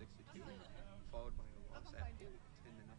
6-2, followed by a loss at home 10-0.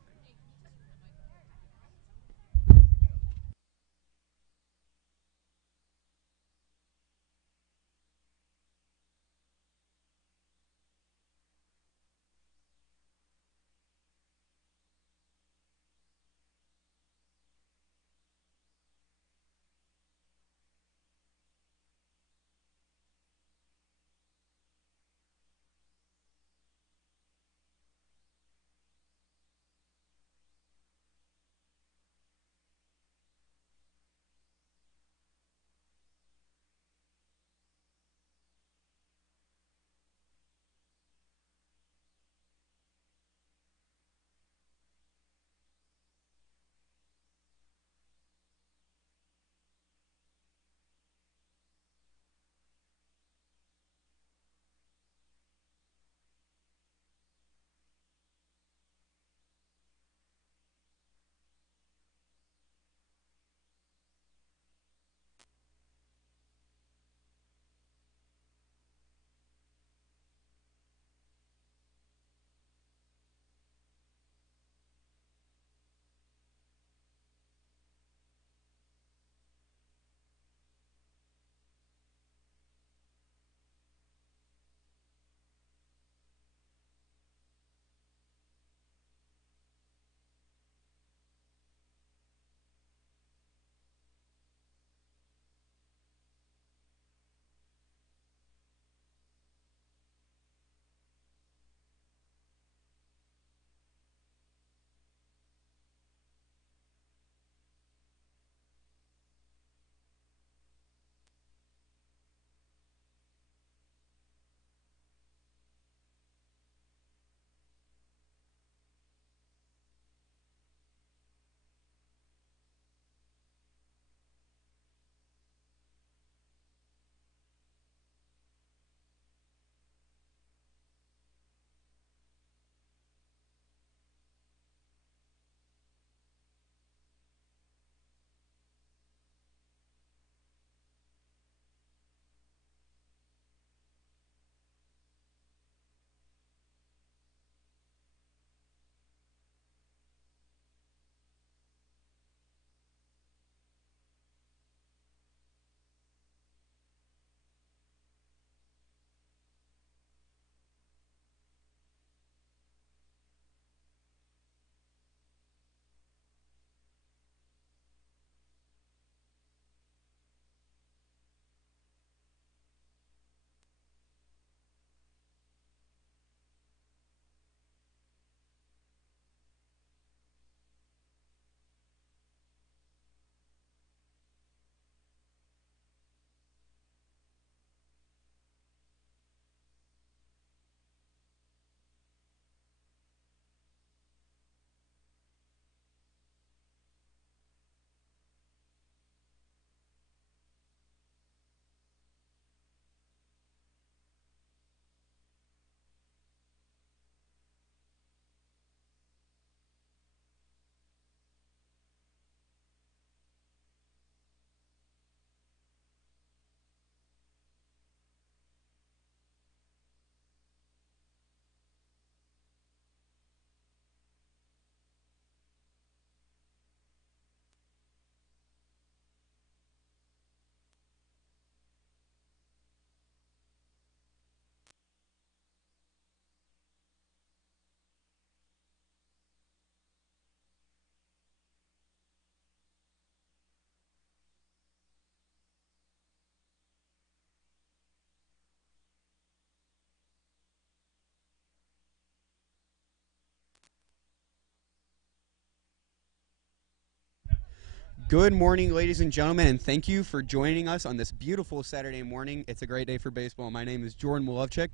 Good morning, ladies and gentlemen, and thank you for joining us on this beautiful Saturday morning. It's a great day for baseball. My name is Jordan Wolovchik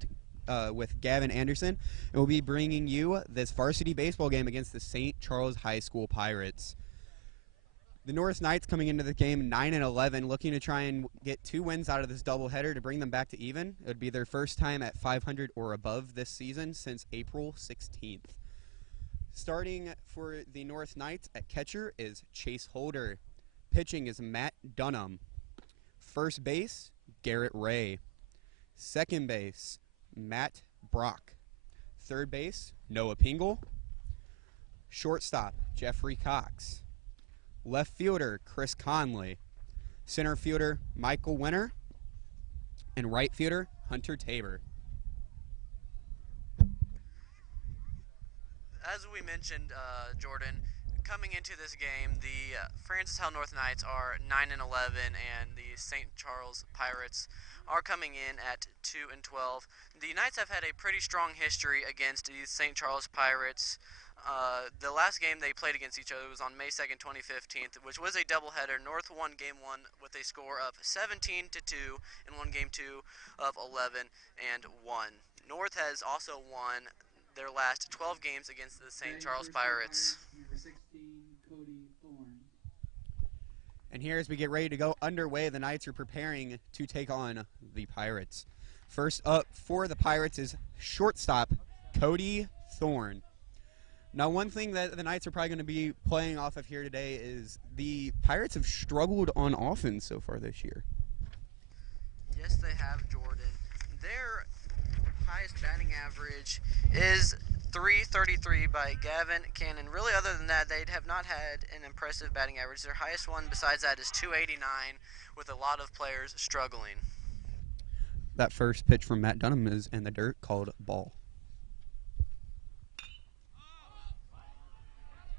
with Gavin Anderson, and we'll be bringing you this varsity baseball game against the St. Charles High School Pirates. The Norris Knights coming into the game 9-11, looking to try and get 2 wins out of this doubleheader to bring them back to even. It would be their first time at 500 or above this season since April 16th. Starting for the Norris Knights at catcher is Chase Holder. Pitching is Matt Dunham. First base, Garrett Ray. Second base, Matt Brock. third base, Noah Pingle. Shortstop, Jeffrey Cox. Left fielder, Chris Conley. Center fielder, Michael Winter. And right fielder, Hunter Tabor. As we mentioned, Jordan, coming into this game, the Francis Howell North Knights are 9-11, and the St. Charles Pirates are coming in at 2-12. The Knights have had a pretty strong history against the St. Charles Pirates. The last game they played against each other was on May 2nd, 2015, which was a doubleheader. North won Game 1 with a score of 17-2 and won Game 2 of 11-1. North has also won their last 12 games against the St. Charles Pirates. And here, as we get ready to go underway, the Knights are preparing to take on the Pirates. First up for the Pirates is shortstop Cody Thorne. Now, one thing that the Knights are probably going to be playing off of here today is the Pirates have struggled on offense so far this year. Yes, they have, Jordan. Their highest batting average is .333 by Gavin Cannon. Really, other than that, they have not had an impressive batting average. Their highest one besides that is .289, with a lot of players struggling. That first pitch from Matt Dunham is in the dirt, called ball.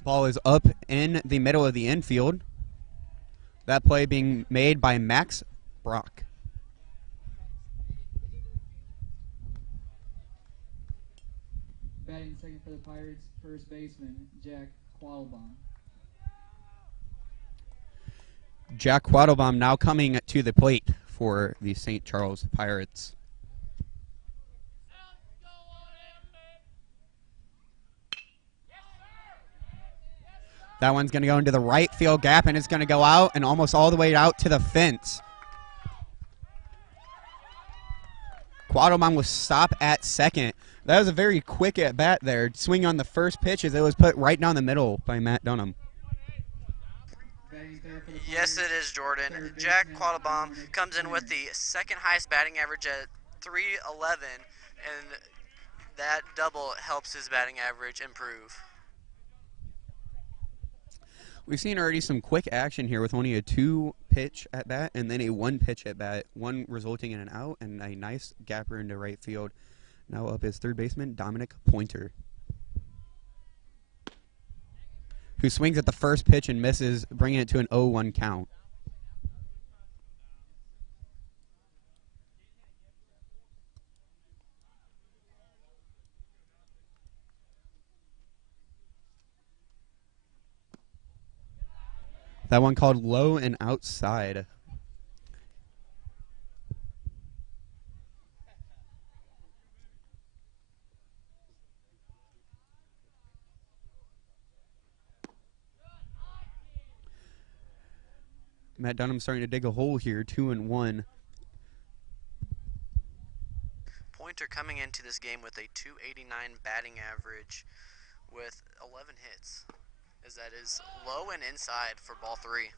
Ball is up in the middle of the infield. That play being made by Max Brock. Batting second for the Pirates, first baseman, Jack Quattlebaum. Jack Quattlebaum now coming to the plate for the St. Charles Pirates. That one's going to go into the right field gap, and it's going to go out and almost all the way out to the fence. Quattlebaum will stop at second. That was a very quick at-bat there. Swing on the first pitch as it was put right down the middle by Matt Dunham. Yes, it is, Jordan. Jack Quattlebaum comes in with the second highest batting average at .311, and that double helps his batting average improve. We've seen already some quick action here with only a 2-pitch at-bat and then a 1-pitch at-bat, one resulting in an out and a nice gapper into right field. Now up is third baseman Dominic Pointer, who swings at the first pitch and misses, bringing it to an 0-1 count. That one called low and outside. Matt Dunham starting to dig a hole here, 2-1. Pointer coming into this game with a .289 batting average with 11 hits, as that is low and inside for ball 3.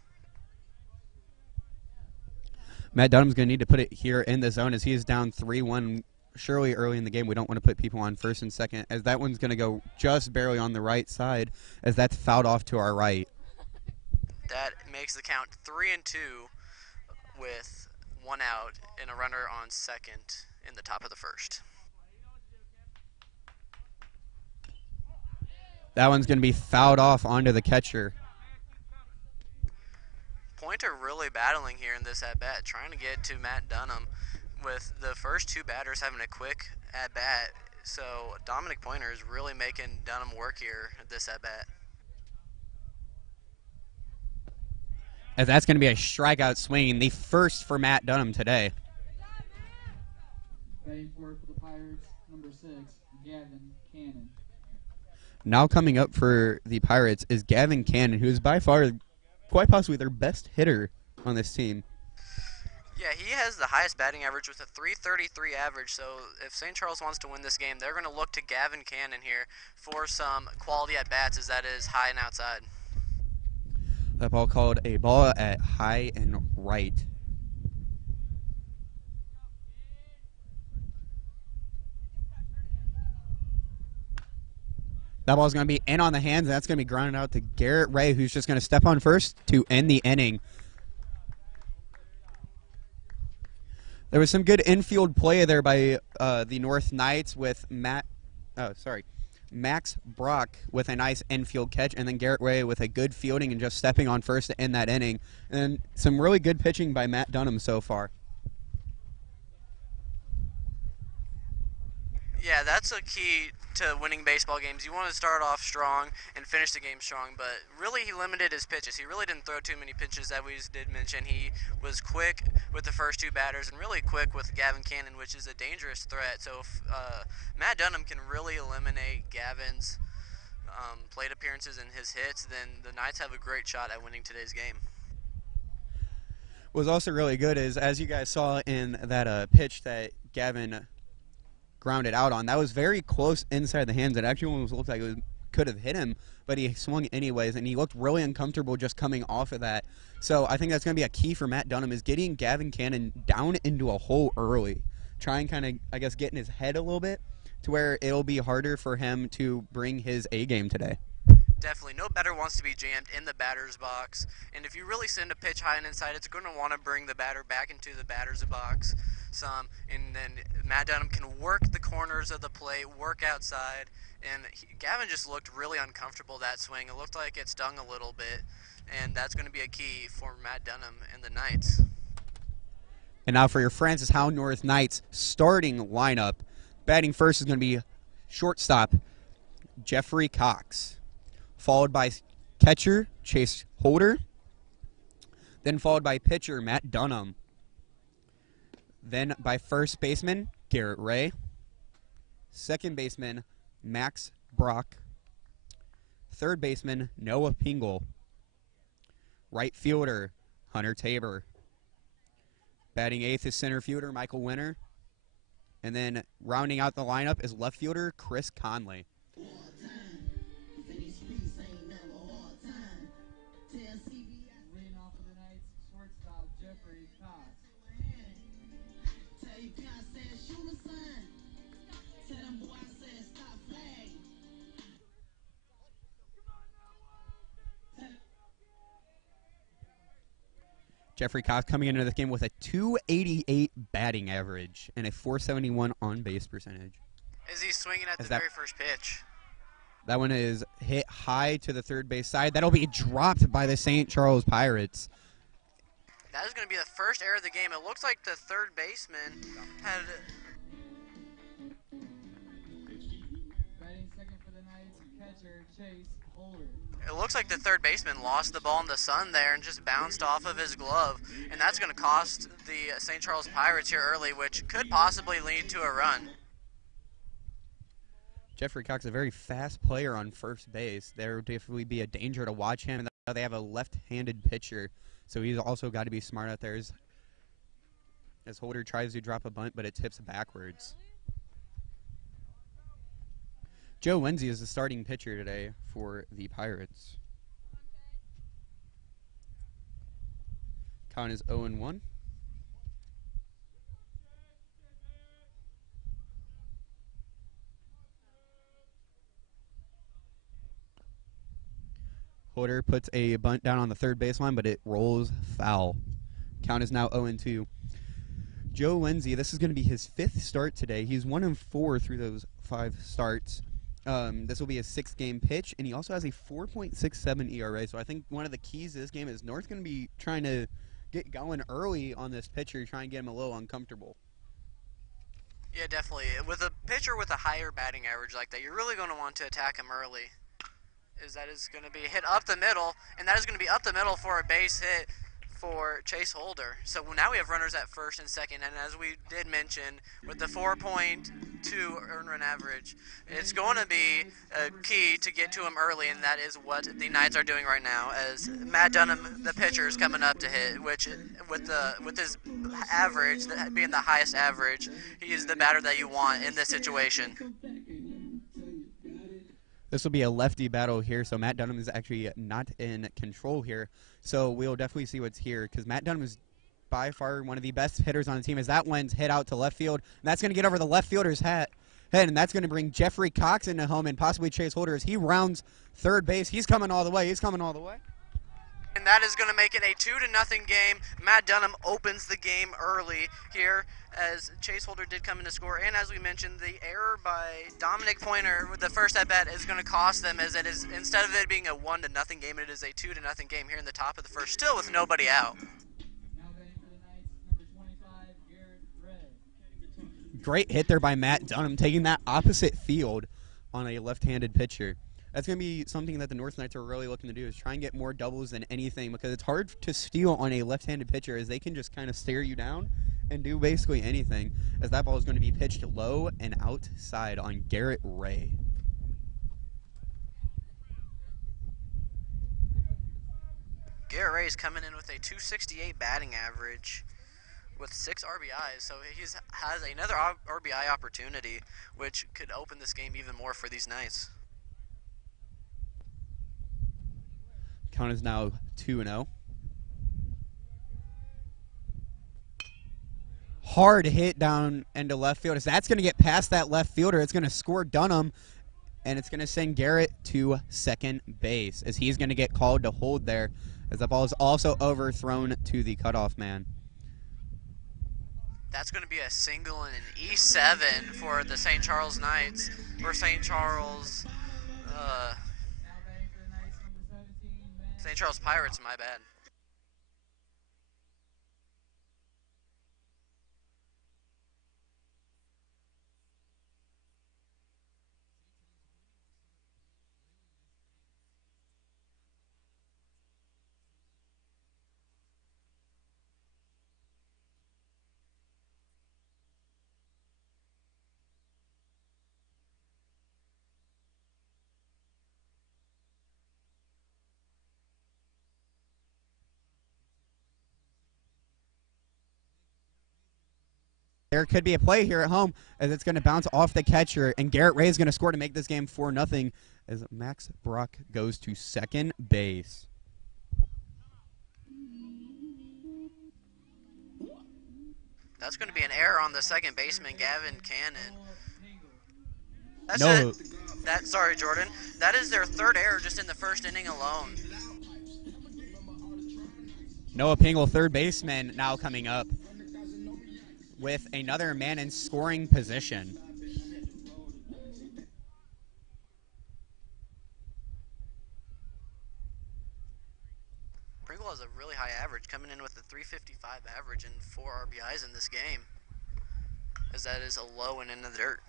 Matt Dunham's going to need to put it here in the zone as he is down 3-1. Surely early in the game we don't want to put people on first and second, as that one's going to go just barely on the right side as that's fouled off to our right. That makes the count 3-2 with one out and a runner on second in the top of the first. That one's going to be fouled off onto the catcher. Pointer really battling here in this at-bat, trying to get to Matt Dunham, with the first two batters having a quick at-bat. So Dominic Pointer is really making Dunham work here at this at-bat. As that's going to be a strikeout swing, the first for Matt Dunham today. Batting fourth for the Pirates, number 6, Gavin Cannon. Now coming up for the Pirates is Gavin Cannon, who is by far quite possibly their best hitter on this team. Yeah, he has the highest batting average with a .333 average, so if St. Charles wants to win this game, they're going to look to Gavin Cannon here for some quality at-bats, as that is high and outside. That ball called a ball at high and right. That ball's going to be in on the hands, and that's going to be grounded out to Garrett Ray, who's just going to step on first to end the inning. There was some good infield play there by the North Knights with Max Brock with a nice infield catch, and then Garrett Ray with a good fielding and just stepping on first to end that inning. And some really good pitching by Matt Dunham so far. Yeah, that's a key to winning baseball games. You want to start off strong and finish the game strong, but really he limited his pitches. He really didn't throw too many pitches that we did mention. He was quick with the first two batters and really quick with Gavin Cannon, which is a dangerous threat. So if Matt Dunham can really eliminate Gavin's plate appearances and his hits, then the Knights have a great shot at winning today's game. What was also really good is, as you guys saw in that pitch that Gavin grounded out on, that was very close inside the hands. It actually almost looked like it could have hit him, but he swung anyways, and he looked really uncomfortable just coming off of that. So I think that's going to be a key for Matt Dunham, is getting Gavin Cannon down into a hole early. Try and kind of, I guess, get in his head a little bit to where it'll be harder for him to bring his A game today. Definitely. No batter wants to be jammed in the batter's box. And if you really send a pitch high and inside, it's going to want to bring the batter back into the batter's box some. And then Matt Dunham can work the corners of the plate, work outside. And Gavin just looked really uncomfortable that swing. It looked like it stung a little bit. And that's going to be a key for Matt Dunham and the Knights. And now for your Francis Howe North Knights starting lineup. Batting first is going to be shortstop Jeffrey Cox, followed by catcher Chase Holder, then followed by pitcher Matt Dunham, then by first baseman Garrett Ray, second baseman Max Brock, third baseman Noah Pingle, right fielder Hunter Tabor, batting eighth is center fielder Michael Winter, and then rounding out the lineup is left fielder Chris Conley. Leading off for the Knights, shortstop Jeffrey Cox. Jeffrey Cox coming into this game with a 288 batting average and a 471 on-base percentage. Is he swinging at the very first pitch? That one is hit high to the third base side. That'll be dropped by the St. Charles Pirates. That is going to be the first error of the game. It looks like the third baseman had... Batting second for the Knights, catcher Chase Holder. It looks like the third baseman lost the ball in the sun there and just bounced off of his glove. And that's going to cost the St. Charles Pirates here early, which could possibly lead to a run. Jeffrey Cox, a very fast player on first base. There would definitely be a danger to watch him. They have a left-handed pitcher, so he's also got to be smart out there as Holder tries to drop a bunt, but it tips backwards. Joe Lindsay is the starting pitcher today for the Pirates. Count is 0-1. Holder puts a bunt down on the third baseline, but it rolls foul. Count is now 0-2. Joe Lindsay, this is going to be his fifth start today. He's 1-4 through those 5 starts. This will be his 6th game pitch, and he also has a 4.67 ERA. So I think one of the keys to this game is North's going to be trying to get going early on this pitcher, try and get him a little uncomfortable. Yeah, definitely. With a pitcher with a higher batting average like that, you're really going to want to attack him early. That is going to be hit up the middle, and that is going to be up the middle for a base hit for Chase Holder. So now we have runners at first and second, and as we did mention, with the 4.2 earned run average, it's going to be a key to get to him early, and that is what the Knights are doing right now, as Matt Dunham, the pitcher, is coming up to hit, which with his average, being the highest average, he is the batter that you want in this situation. This will be a lefty battle here, so Matt Dunham is actually not in control here. So we'll definitely see what's here, because Matt Dunham is by far one of the best hitters on the team, as that one's hit out to left field. And that's going to get over the left fielder's hat. ahead, and that's going to bring Jeffrey Cox into home and possibly Chase Holder as he rounds third base. He's coming all the way. He's coming all the way. And that is going to make it a 2-0 game. Matt Dunham opens the game early here as Chase Holder did come in to score. And as we mentioned, the error by Dominic Pointer with the first at-bat is going to cost them, as it is, instead of it being a 1-0 game, it is a 2-0 game here in the top of the first, still with nobody out. Now batting for the Knights, number 25, Garrett Ray. Great hit there by Matt Dunham, taking that opposite field on a left-handed pitcher. That's going to be something that the North Knights are really looking to do, is try and get more doubles than anything, because it's hard to steal on a left-handed pitcher, as they can just kind of stare you down and do basically anything, as that ball is going to be pitched low and outside on Garrett Ray. Garrett Ray is coming in with a 268 batting average with 6 RBIs, so he has another RBI opportunity, which could open this game even more for these Knights. Count is now 2-0. Hard hit down into left field. As that's going to get past that left fielder, it's going to score Dunham, and it's going to send Garrett to second base, as he's going to get called to hold there, as the ball is also overthrown to the cutoff man. That's going to be a single and an E7 for the St. Charles Knights, or St. Charles, Now batting for the Knights, number 17, Matt. St. Charles Pirates, my bad. There could be a play here at home, as it's going to bounce off the catcher, and Garrett Ray is going to score to make this game 4-0, as Max Brock goes to second base. That's going to be an error on the second baseman, Gavin Cannon. Sorry, Jordan. That is their third error just in the first inning alone. Noah Pingle, third baseman, now coming up with another man in scoring position. Pringle has a really high average, coming in with a 355 average and 4 RBIs in this game, as that is a low and in the dirt.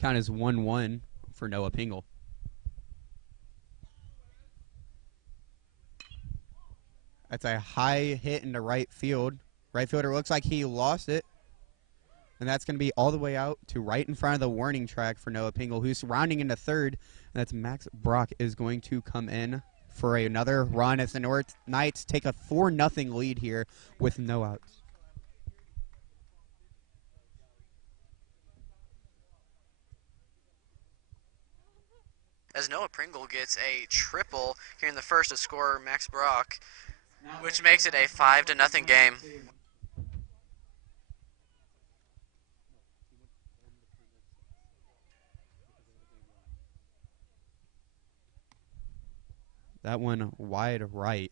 Count is 1-1 for Noah Pingle. That's a high hit into right field. Right fielder looks like he lost it. And that's going to be all the way out to right in front of the warning track for Noah Pingle, who's rounding into third. And that's Max Brock is going to come in for another run as the North Knights take a 4-0 lead here with no outs. As Noah Pringle gets a triple here in the first to score Max Brock, which makes it a 5-0 game. That one wide right.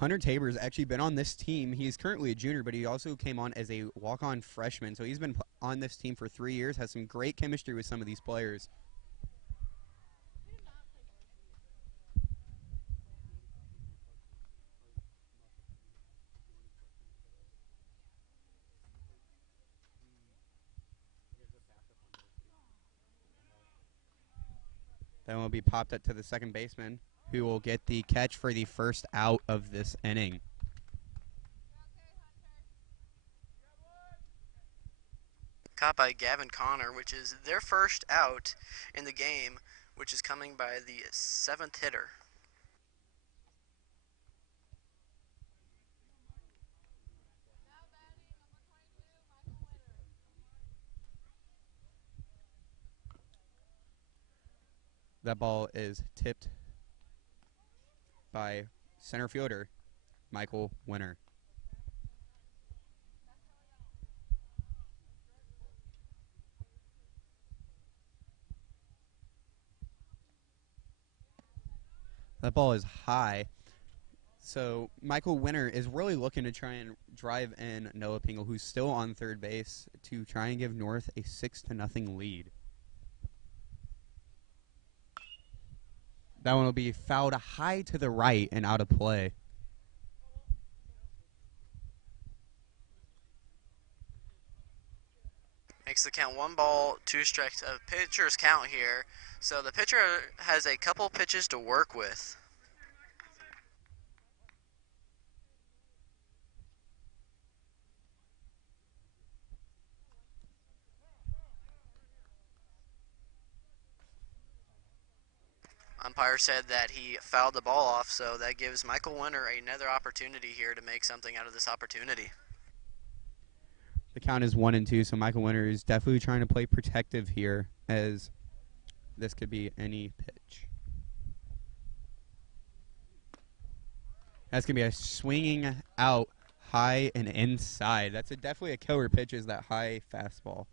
Hunter Tabor's actually been on this team. He's currently a junior, but he also came on as a walk-on freshman. So he's been on this team for 3 years, has some great chemistry with some of these players. That will be popped up to the second baseman, who will get the catch for the first out of this inning. caught by Gavin Connor, which is their first out in the game, which is coming by the 7th hitter. That ball is tipped by center fielder Michael Winter. That ball is high. So Michael Winter is really looking to try and drive in Noah Pingle, who's still on third base, to try and give North a 6-0 lead. That one will be fouled high to the right and out of play. Makes the count 1 ball, 2 strikes. A pitcher's count here. So the pitcher has a couple pitches to work with. Umpire said that he fouled the ball off, so that gives Michael Winter another opportunity here to make something out of this opportunity. The count is 1-2, so Michael Winter is definitely trying to play protective here, as this could be any pitch. That's going to be a swinging out high and inside. That's definitely a killer pitch, is that high fastball.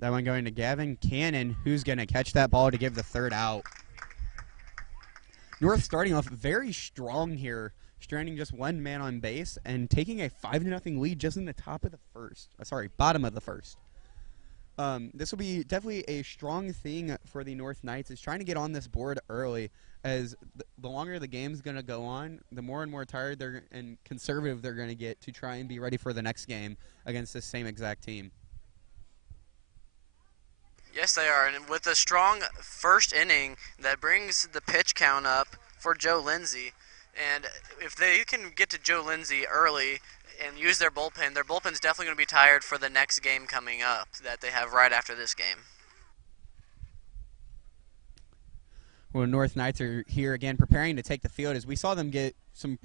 That one going to Gavin Cannon, who's going to catch that ball to give the third out. North starting off very strong here, stranding just one man on base and taking a 5-0 lead just in the top of the first. Bottom of the first. This will be definitely a strong thing for the North Knights, is trying to get on this board early, as the longer the game's going to go on, the more and more tired and conservative they're going to get to try and be ready for the next game against this same exact team. Yes, they are, and with a strong first inning, that brings the pitch count up for Joe Lindsay. And if they can get to Joe Lindsay early and use their bullpen's definitely going to be tired for the next game coming up that they have right after this game. Well, North Knights are here again preparing to take the field, as we saw them get some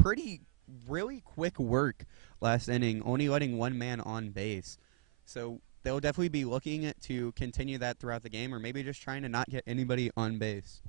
really quick work last inning, only letting one man on base. So they'll definitely be looking to continue that throughout the game, or maybe just trying to not get anybody on base.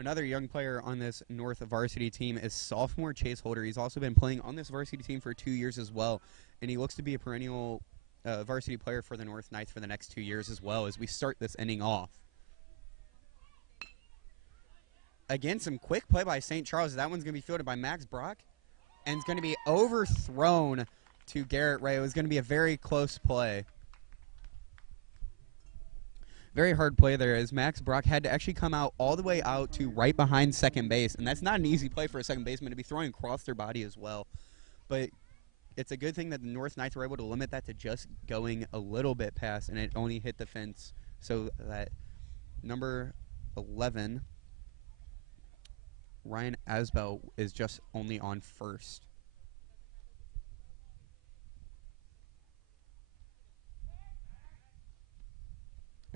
Another young player on this North varsity team is sophomore Chase Holder. He's also been playing on this varsity team for 2 years as well, and he looks to be a perennial varsity player for the North Knights for the next 2 years as well, as we start this inning off. Again, some quick play by St. Charles. That one's going to be fielded by Max Brock, and it's going to be overthrown to Garrett Ray. It was going to be a very close play. Very hard play there, as Max Brock had to actually come out all the way out to right behind second base, and that's not an easy play for a second baseman to be throwing across their body as well. But it's a good thing that the North Knights were able to limit that to just going a little bit past, and it only hit the fence, so that number 11, Ryan Asbell, is just only on first.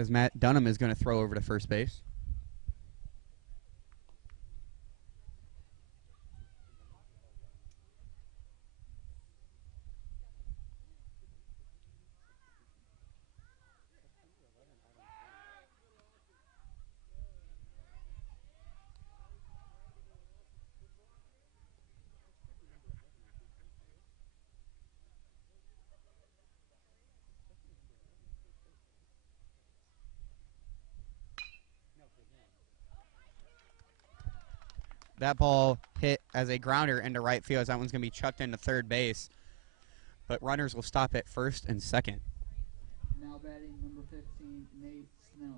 As Matt Dunham is going to throw over to first base. That ball hit as a grounder into right field. That one's going to be chucked into third base. But runners will stop at first and second. Now batting number 15, Nate Sneller.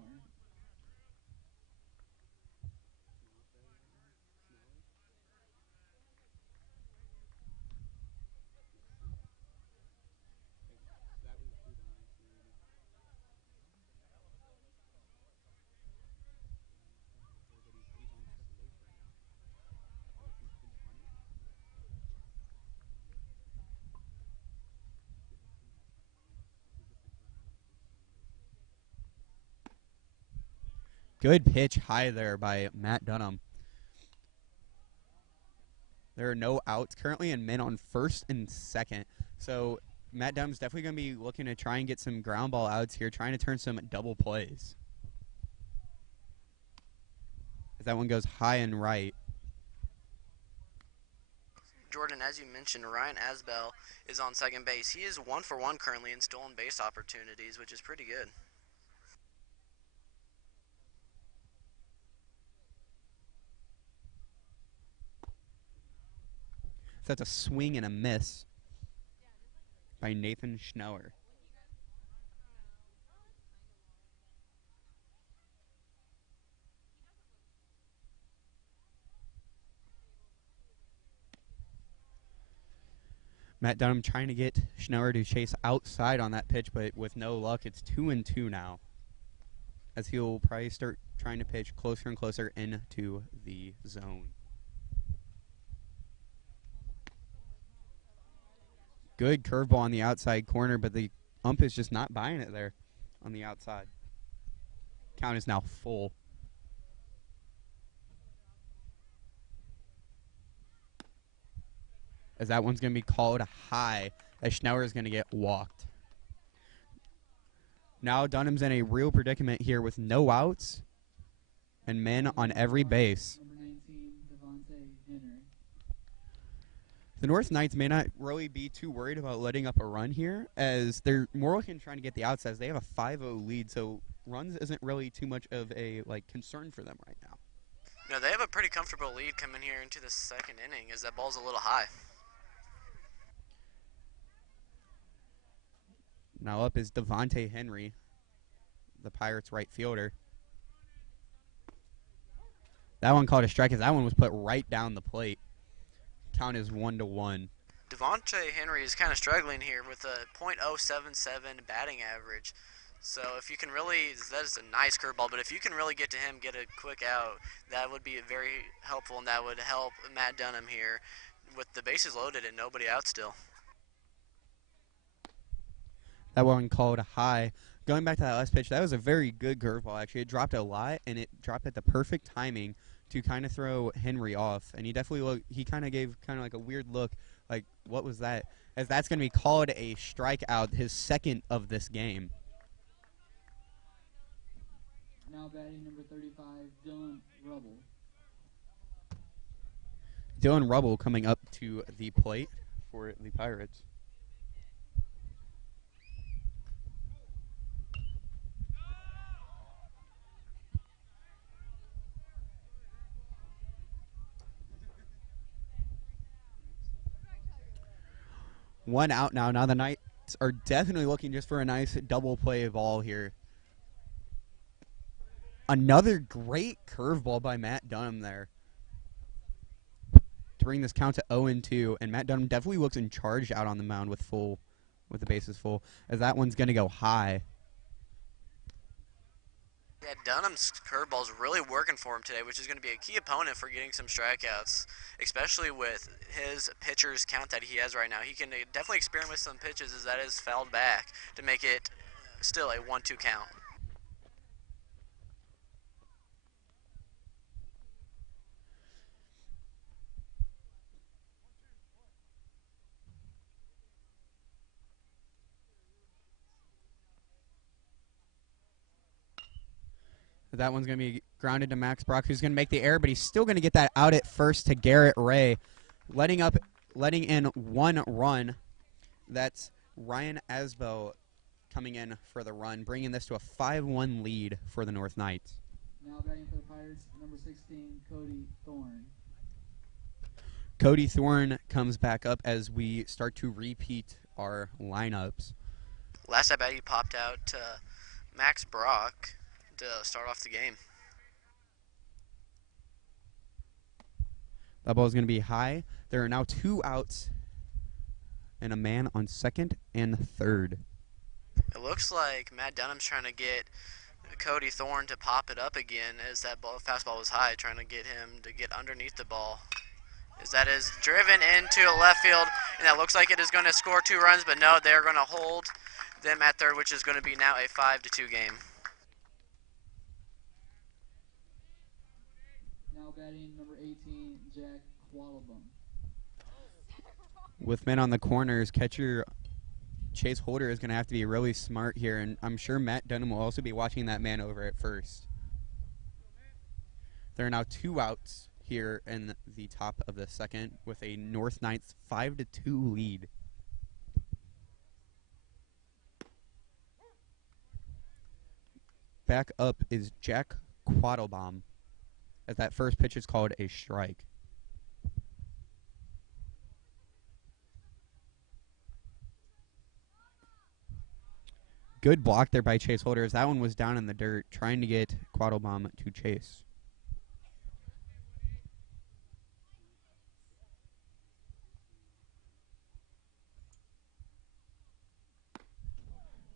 Good pitch high there by Matt Dunham. There are no outs currently and men on first and second. So Matt Dunham's definitely going to be looking to try and get some ground ball outs here, trying to turn some double plays. As that one goes high and right. Jordan, as you mentioned, Ryan Asbell is on second base. He is 1 for 1 currently in stolen base opportunities, which is pretty good. So that's a swing and a miss by Nathan Schneller. Matt Dunham trying to get Schneller to chase outside on that pitch, but with no luck, it's 2-2 now. As he'll probably start trying to pitch closer and closer into the zone. Good curveball on the outside corner, but the ump is just not buying it there on the outside. Count is now full. As that one's going to be called high, as Schneller is going to get walked. Now Dunham's in a real predicament here with no outs and men on every base. Number 19, Devontae Henry. The North Knights may not really be too worried about letting up a run here, as they're more looking trying to get the outs, as they have a 5-0 lead, so runs isn't really too much of a concern for them right now. No, they have a pretty comfortable lead coming here into the second inning, as that ball's a little high. Now up is Devontae Henry, the Pirates' right fielder. That one called a strike, as that one was put right down the plate. Count is 1-1. Devontae Henry is kind of struggling here with a .077 batting average. So if you can really, that is a nice curveball, but if you can really get to him, get a quick out, that would be very helpful, and that would help Matt Dunham here with the bases loaded and nobody out still. That one called high. Going back to that last pitch, that was a very good curveball, actually. It dropped a lot, and it dropped at the perfect timing to kind of throw Henry off. And he definitely he kind of gave kind of like a weird look, like, what was that? As that's going to be called a strikeout, his second of this game. Now batting number 35, Dylan Rubble. Dylan Rubble coming up to the plate for the Pirates. One out now. Now the Knights are definitely looking just for a nice double play ball here. Another great curveball by Matt Dunham there to bring this count to 0-2. And Matt Dunham definitely looks in charge out on the mound with the bases full, as that one's going to go high. Yeah, Dunham's curveball is really working for him today, which is going to be a key opponent for getting some strikeouts, especially with his pitcher's count that he has right now. He can definitely experiment with some pitches as that is fouled back to make it still a 1-2 count. That one's going to be grounded to Max Brock, who's going to make the error, but he's still going to get that out at first to Garrett Ray, letting in one run. That's Ryan Asbell coming in for the run, bringing this to a 5-1 lead for the North Knights. Now batting for the Pirates, number 16, Cody Thorne. Cody Thorne comes back up as we start to repeat our lineups. Last I bet he popped out Max Brock to start off the game. That ball is going to be high. There are now 2 outs and a man on second and third. It looks like Matt Dunham's trying to get Cody Thorne to pop it up again as that fastball was high, trying to get him to get underneath the ball. As that is driven into left field, and that looks like it is going to score 2 runs, but no, they're going to hold them at third, which is going to be now a 5-2 game. Now batting number 18, Jack Qualabum. With men on the corners, catcher Chase Holder is going to have to be really smart here, and I'm sure Matt Dunham will also be watching that man over at first. There are now 2 outs here in the top of the second with a North Knights 5-2 lead. Back up is Jack Quattlebaum, as that first pitch is called a strike. Good block there by Chase Holder, as that one was down in the dirt, trying to get Quattlebaum to chase.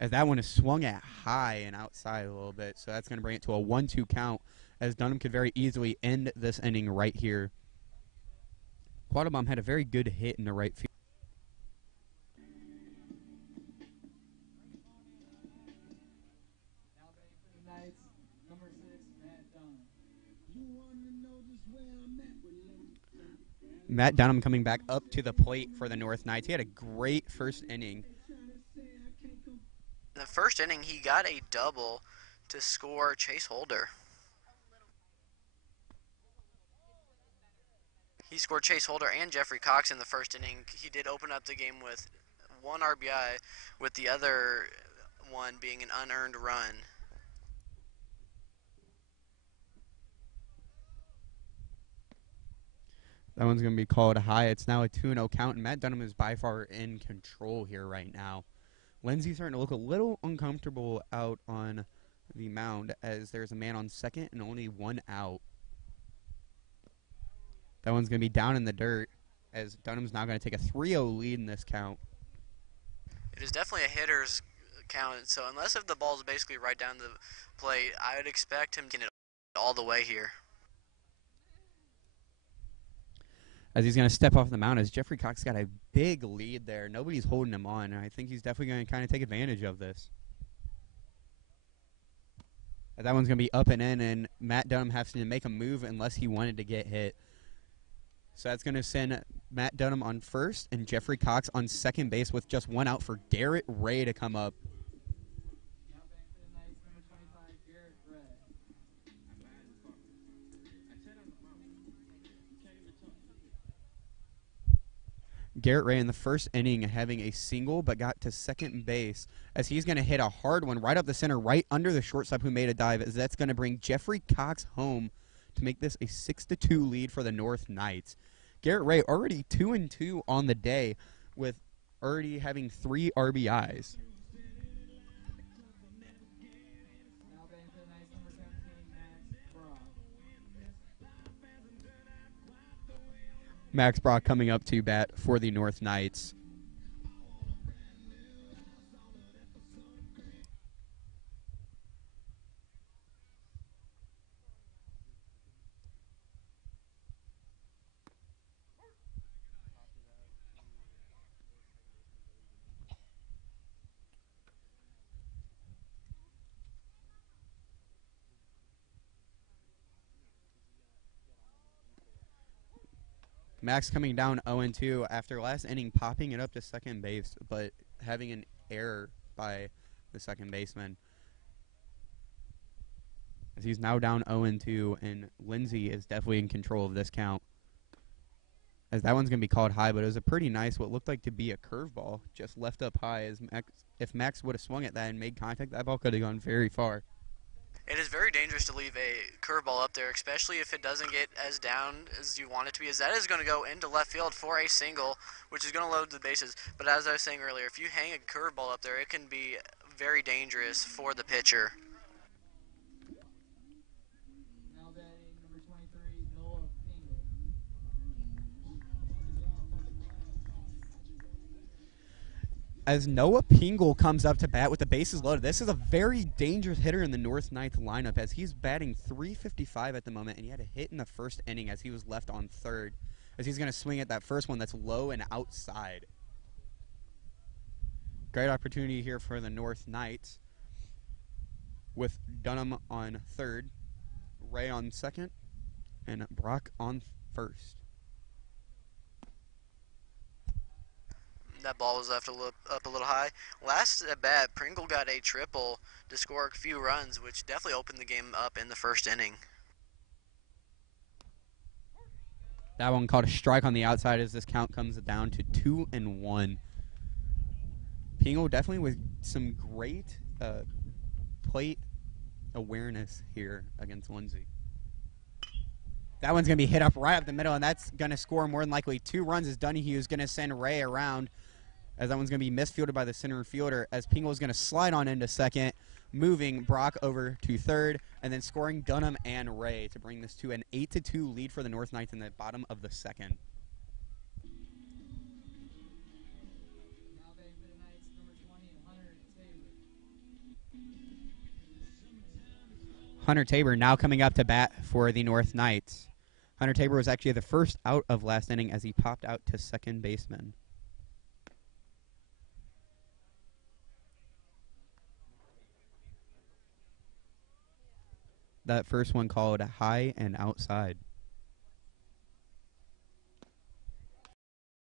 As that one is swung at high and outside a little bit, so that's going to bring it to a 1-2 count, as Dunham could very easily end this inning right here. Quattlebaum had a very good hit in the right field. Now batting for the Knights, number 6, Matt Dunham. Matt Dunham coming back up to the plate for the North Knights. He had a great first inning. In the first inning, he got a double to score Chase Holder. He scored Chase Holder and Jeffrey Cox in the first inning. He did open up the game with 1 RBI, with the other one being an unearned run. That one's going to be called high. It's now a 2-0 count, and Matt Dunham is by far in control here right now. Lindsey's starting to look a little uncomfortable out on the mound, as there's a man on second and only 1 out. That one's going to be down in the dirt, as Dunham's now going to take a 3-0 lead in this count. It is definitely a hitter's count, so unless if the ball is basically right down the plate, I would expect him to get it all the way here. As he's going to step off the mound, as Jeffrey Cox got a big lead there. Nobody's holding him on, and I think he's definitely going to kind of take advantage of this. That one's going to be up and in, and Matt Dunham has to make a move unless he wanted to get hit. So that's going to send Matt Dunham on first and Jeffrey Cox on second base with just 1 out for Garrett Ray to come up. Now batting for the Knights, number 25, Garrett Ray. Garrett Ray in the first inning having a single, but got to second base, as he's going to hit a hard one right up the center, right under the shortstop who made a dive, as that's going to bring Jeffrey Cox home to make this a 6-2 lead for the North Knights. Garrett Ray already 2-2 on the day, with already having 3 RBIs. Now batting for the Knights, number 17, Max Brock. Max Brock coming up to bat for the North Knights. Max coming down 0-2 after last inning, popping it up to second base, but having an error by the second baseman. As he's now down 0-2, and Lindsey is definitely in control of this count. As that one's going to be called high, but it was a pretty nice, what looked like to be a curveball, just left up high. As if Max would have swung at that and made contact, that ball could have gone very far. It is very dangerous to leave a curveball up there, especially if it doesn't get as down as you want it to be, as that is going to go into left field for a single, which is going to load the bases. But as I was saying earlier, if you hang a curveball up there, it can be very dangerous for the pitcher. Now batting number 23, Noah Pingle. As Noah Pingle comes up to bat with the bases loaded, this is a very dangerous hitter in the North Ninth lineup, as he's batting .355 at the moment, and he had a hit in the first inning as he was left on third, as he's going to swing at that first one that's low and outside. Great opportunity here for the North Knights with Dunham on third, Ray on second, and Brock on first. That ball was left up a little high. Last at bat, Pringle got a triple to score a few runs, which definitely opened the game up in the first inning. That one called a strike on the outside as this count comes down to 2-1. Pingle definitely with some great plate awareness here against Lindsay. That one's going to be hit up right up the middle, and that's going to score more than likely 2 runs as Donahue is going to send Ray around, as that one's going to be misfielded by the center fielder, as Pingle is going to slide on into second, moving Brock over to third, and then scoring Dunham and Ray to bring this to an 8-2 lead for the North Knights in the bottom of the second. Now batting for the Knights, number 20, Hunter Tabor. Hunter Tabor now coming up to bat for the North Knights. Hunter Tabor was actually the first out of last inning as he popped out to second baseman. That first one called high and outside.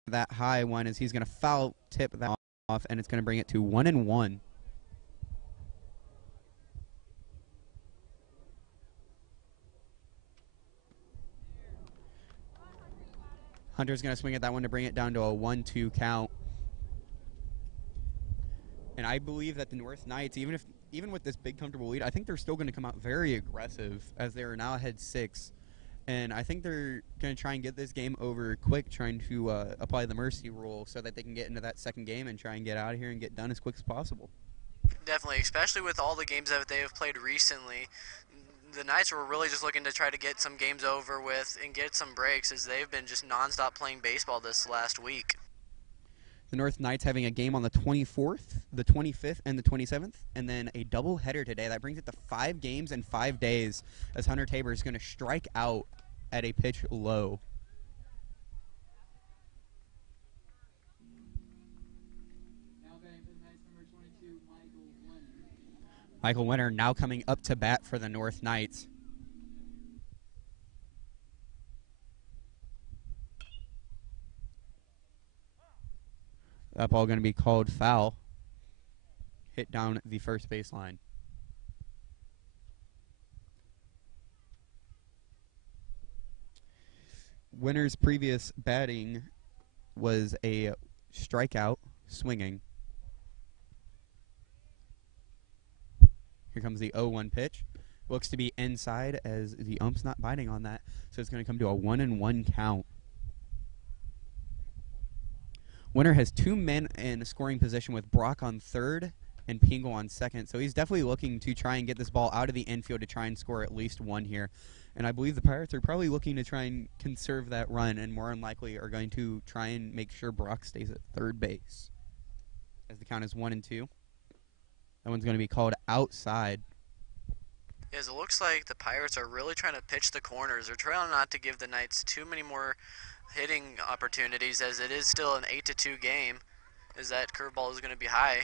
That high one is he's going to foul tip that off, and it's going to bring it to 1-1. Hunter's going to swing at that one to bring it down to a 1-2 count. And I believe that the North Knights, even with this big comfortable lead, I think they're still going to come out very aggressive as they are now ahead 6. And I think they're going to try and get this game over quick, trying to apply the mercy rule so that they can get into that second game and try and get out of here and get done as quick as possible. Definitely, especially with all the games that they have played recently. The Knights were really just looking to try to get some games over with and get some breaks, as they've been just nonstop playing baseball this last week. The North Knights having a game on the 24th, the 25th, and the 27th, and then a double header today. That brings it to 5 games in 5 days, as Hunter Tabor is going to strike out at a pitch low. Now batting for the Knights, number 22, Michael Winter. Michael Winter now coming up to bat for the North Knights. That ball going to be called foul. Hit down the first baseline. Winter's previous batting was a strikeout swinging. Here comes the 0-1 pitch. Looks to be inside as the ump's not biting on that. So it's going to come to a 1-1 count. Winter has 2 men in scoring position with Brock on third and Pingle on second. So he's definitely looking to try and get this ball out of the infield to try and score at least 1 here. And I believe the Pirates are probably looking to try and conserve that run, and more than likely are going to try and make sure Brock stays at third base. As the count is 1-2. That one's going to be called outside. Yes, it looks like the Pirates are really trying to pitch the corners. They're trying not to give the Knights too many more hitting opportunities, as it is still an 8-2 game, as that curveball is going to be high.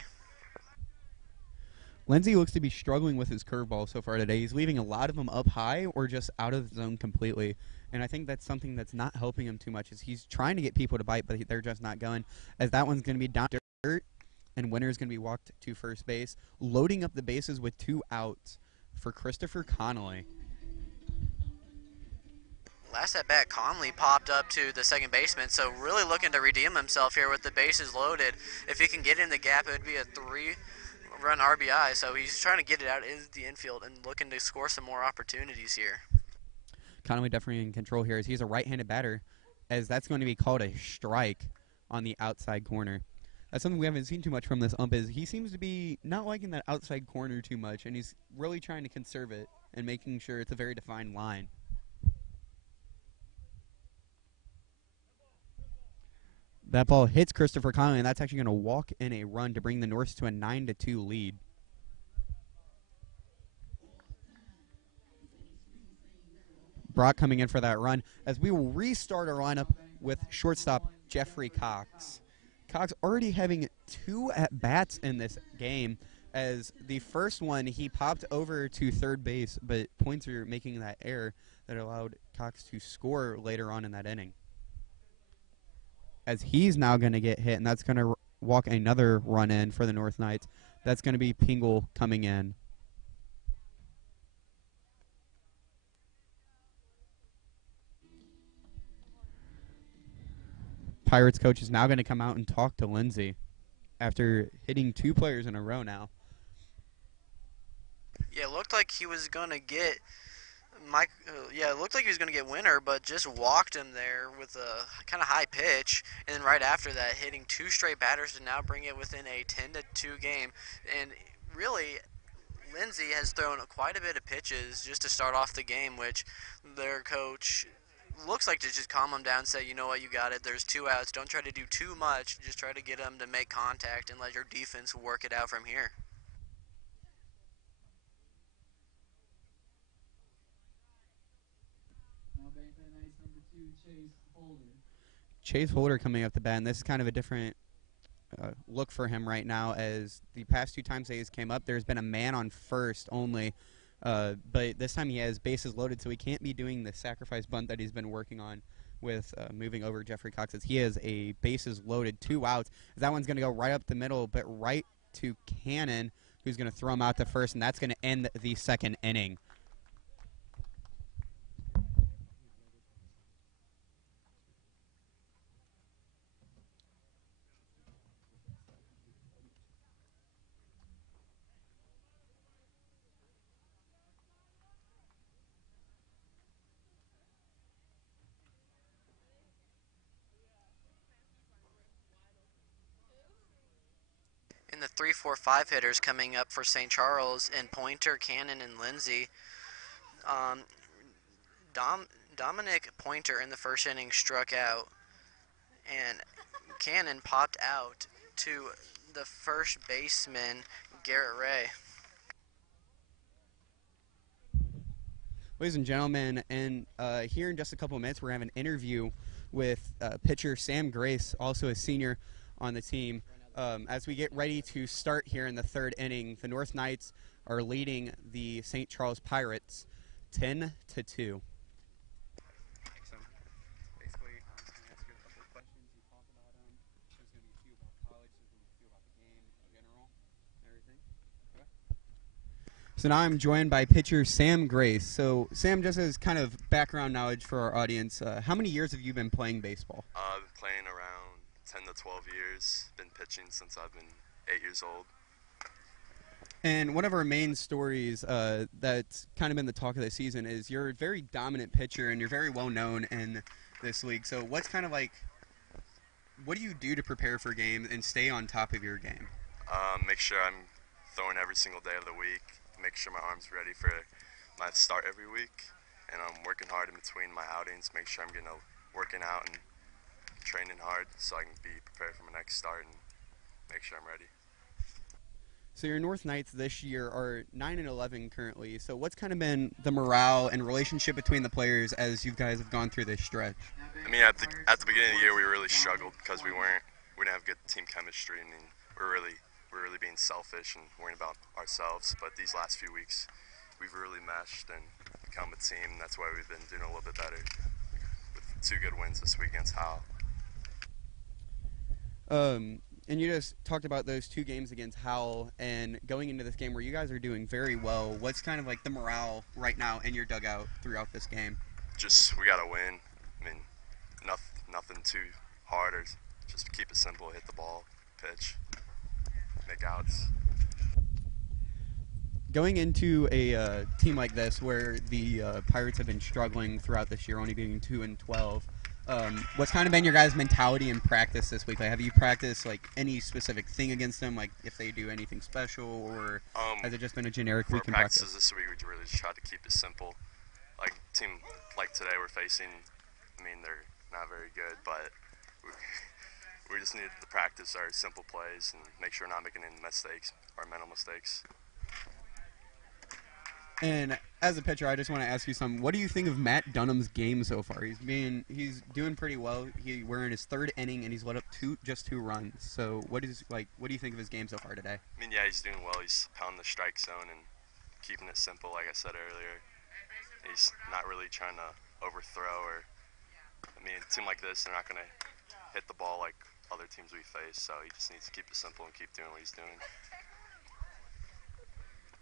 Lindsay looks to be struggling with his curveball so far today. He's leaving a lot of them up high or just out of the zone completely. And I think that's something that's not helping him too much, is he's trying to get people to bite, but they're just not going. As that one's going to be down dirt, and Winter's going to be walked to first base, loading up the bases with 2 outs for Christopher Connolly. Last at bat, Conley popped up to the second baseman, so really looking to redeem himself here with the bases loaded. If he can get in the gap, it would be a run RBI, so he's trying to get it out into the infield and looking to score some more opportunities here. Conway definitely in control here as he's a right-handed batter, as that's going to be called a strike on the outside corner. That's something we haven't seen too much from this ump is he seems to be not liking that outside corner too much, and he's really trying to conserve it and making sure it's a very defined line. That ball hits Christopher Conley, and that's actually going to walk in a run to bring the Norse to a 9-2 lead. Brock coming in for that run as we will restart our lineup with shortstop Jeffrey Cox. Cox already having 2 at-bats in this game, as the first one he popped over to third base, but Pointer making that error that allowed Cox to score later on in that inning. As he's now going to get hit, and that's going to walk another run in for the North Knights. That's going to be Pingle coming in. Pirates coach is now going to come out and talk to Lindsay after hitting 2 players in a row now. Yeah, it looked like he was gonna get it looked like he was gonna get Winter, but just walked him there with a kind of high pitch, and then right after that, hitting 2 straight batters to now bring it within a 10-2 game. And really, Lindsay has thrown quite a bit of pitches just to start off the game, which their coach looks like to just calm them down and say, you know what, you got it. There's 2 outs. Don't try to do too much. Just try to get them to make contact and let your defense work it out from here. Now batting for the Knights, number 2, Chase Holder. Chase Holder coming up the bat, and this is kind of a different look for him right now, as the past 2 times he's came up, there's been a man on first only, but this time he has bases loaded, so he can't be doing the sacrifice bunt that he's been working on with moving over Jeffrey Cox, as he has a bases loaded, 2 outs. That one's going to go right up the middle, but right to Cannon, who's going to throw him out to first, and that's going to end the second inning. In the 3-4-5 hitters coming up for St. Charles, and Pointer, Cannon, and Lindsay. Dominic Pointer in the first inning struck out, and Cannon popped out to the first baseman, Garrett Ray. Ladies and gentlemen, and here in just a couple of minutes, we're having an interview with pitcher Sam Grace, also a senior on the team. As we get ready to start here in the 3rd inning, the North Knights are leading the St. Charles Pirates 10-2. So basically, I'm just going to ask you a couple of questions. You talk about them. There's going to be a few about college. There's going to be a few about the game in general and everything. Okay. So now I'm joined by pitcher Sam Grace. So Sam, just as kind of background knowledge for our audience, how many years have you been playing baseball? I've been playing around 10 to 12 years. Been pitching since I've been 8 years old. And one of our main stories that's kind of been the talk of the season is you're a very dominant pitcher and you're very well known in this league. So what's kind of like, what do you do to prepare for games and stay on top of your game? Make sure I'm throwing every single day of the week. Make sure my arm's ready for my start every week. And I'm working hard in between my outings. Make sure I'm working out and training hard so I can be prepared for my next start and make sure I'm ready. So your North Knights this year are 9-11 currently. So what's kind of been the morale and relationship between the players as you guys have gone through this stretch? I mean, at the beginning of the year, we really struggled because we didn't have good team chemistry, and we're really being selfish and worrying about ourselves. But these last few weeks, we've really meshed and become a team. And that's why we've been doing a little bit better with 2 good wins this week against Howell. And you just talked about those 2 games against Howell, and going into this game where you guys are doing very well, what's kind of like the morale right now in your dugout throughout this game? Just, we got to win. I mean, nothing too hard, or just keep it simple, hit the ball, pitch, make outs. Going into a team like this, where the Pirates have been struggling throughout this year, only being 2-12, what's kind of been your guys' mentality in practice this week? Like, have you practiced like any specific thing against them, like if they do anything special, or has it just been a generic For week in practices practice? this week, we really just tried to keep it simple. Like team like today we're facing, I mean they're not very good, but we, we just needed to practice our simple plays and make sure we're not making any mistakes or mental mistakes. And as a pitcher, I just want to ask you something. What do you think of Matt Dunham's game so far? He's doing pretty well. We're in his third inning, and he's let up just two runs. So what do you think of his game so far today? I mean, yeah, he's doing well. He's pounding the strike zone and keeping it simple, like I said earlier. He's not really trying to overthrow or, I mean, a team like this, they're not going to hit the ball like other teams we face, so he just needs to keep it simple and keep doing what he's doing.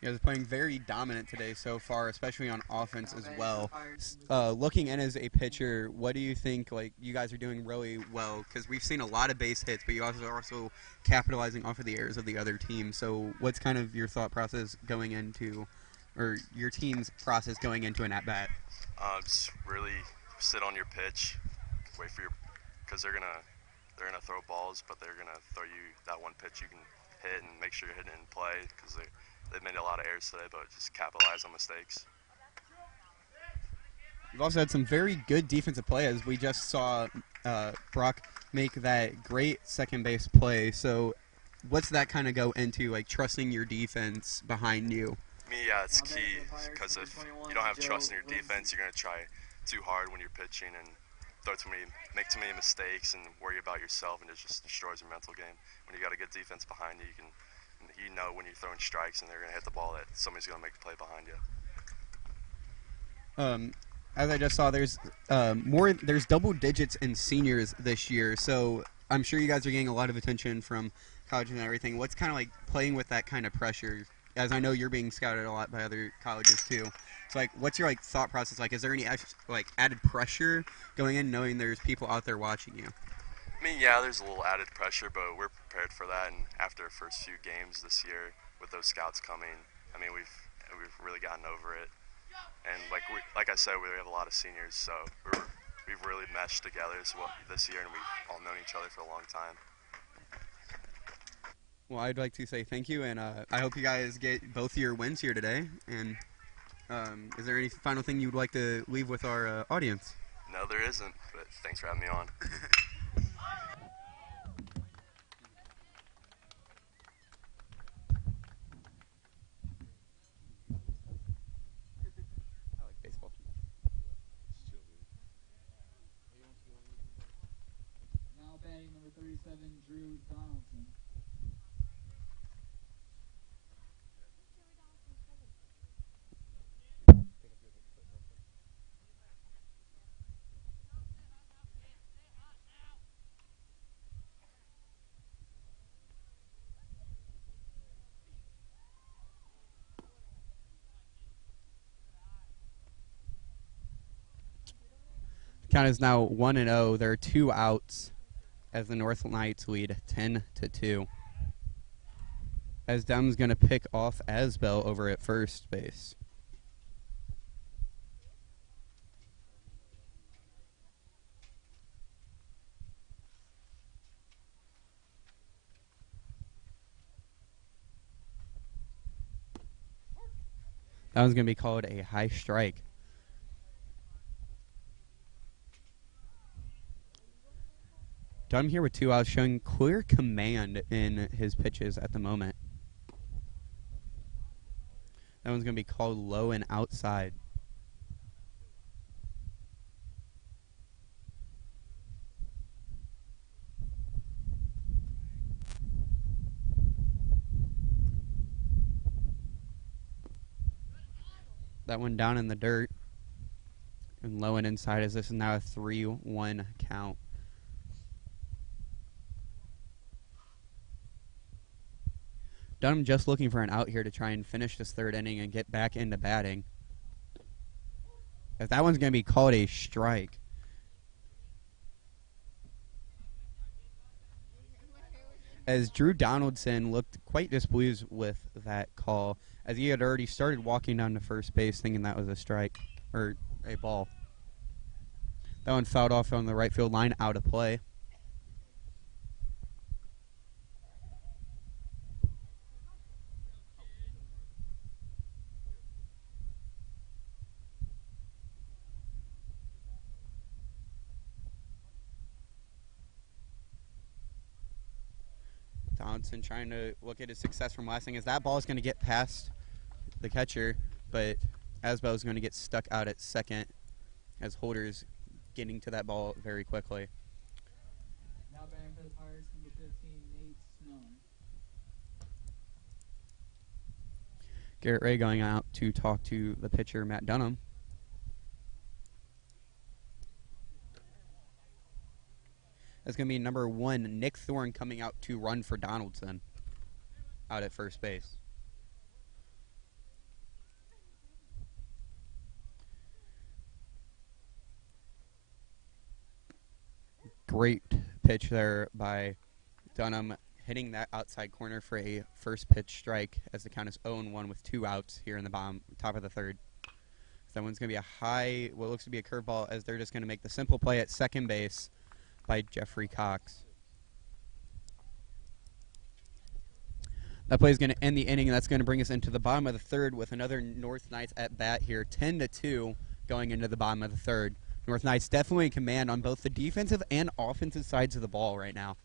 You guys are playing very dominant today so far, especially on offense as well. Looking in as a pitcher, what do you think? Like, you guys are doing really well because we've seen a lot of base hits, but you guys are also capitalizing off of the errors of the other team. So, what's kind of your thought process going into, or your team's process going into an at bat? Just really sit on your pitch, wait for because they're gonna throw balls, but they're gonna throw you that one pitch you can hit and make sure you're hitting it in play because they've made a lot of errors today, but just capitalize on mistakes. You've also had some very good defensive play, as we just saw Brock make that great second base play. So, what's that kind of go into, like trusting your defense behind you? I mean, yeah, it's key because if you don't have trust in your defense, you're gonna try too hard when you're pitching and make too many mistakes and worry about yourself, and it just destroys your mental game. When you got a good defense behind you, you know when you're throwing strikes and they're gonna hit the ball that somebody's gonna make a play behind you. As I just saw, there's double digits in seniors this year, so I'm sure you guys are getting a lot of attention from colleges and everything. What's kind of like playing with that kind of pressure? As I know you're being scouted a lot by other colleges too. So like, what's your like thought process like? Is there any like added pressure going in, knowing there's people out there watching you? I mean, yeah, there's a little added pressure, but we're prepared for that. And after our first few games this year, with those scouts coming, I mean, we've really gotten over it. And like I said, we have a lot of seniors, so we've really meshed together this year, and we've all known each other for a long time. Well, I'd like to say thank you, and I hope you guys get both your wins here today. And is there any final thing you'd like to leave with our audience? No, there isn't, but thanks for having me on. Now batting number 37, Drew Donaldson. Count is now 1-0. There are 2 outs as the North Knights lead 10-2. As Dem's going to pick off Asbel over at first base. That one's going to be called a high strike. Dunham here with 2 outs, showing clear command in his pitches at the moment. That one's going to be called low and outside. That one down in the dirt. And low and inside, as this is now a 3-1 count. Dunham just looking for an out here to try and finish this third inning and get back into batting. If that one's going to be called a strike. As Drew Donaldson looked quite displeased with that call, as he had already started walking down to first base thinking that was a strike or a ball. That one fouled off on the right field line, out of play. Donaldson trying to look at his success from last thing, as that ball is going to get past the catcher, but Asbell is going to get stuck out at second as Holder's getting to that ball very quickly. Now batting for the Pirates, number 15, Nate Snow. Garrett Ray going out to talk to the pitcher, Matt Dunham. That's going to be number 1, Nick Thorne, coming out to run for Donaldson out at first base. Great pitch there by Dunham, hitting that outside corner for a first pitch strike as the count is 0-1 with 2 outs here in the top of the third. So that one's going to be a high, what looks to be a curveball, as they're just going to make the simple play at second base by Jeffrey Cox. That play is going to end the inning, and that's going to bring us into the bottom of the third with another North Knights at bat here, 10-2 going into the bottom of the third. North Knights definitely in command on both the defensive and offensive sides of the ball right now.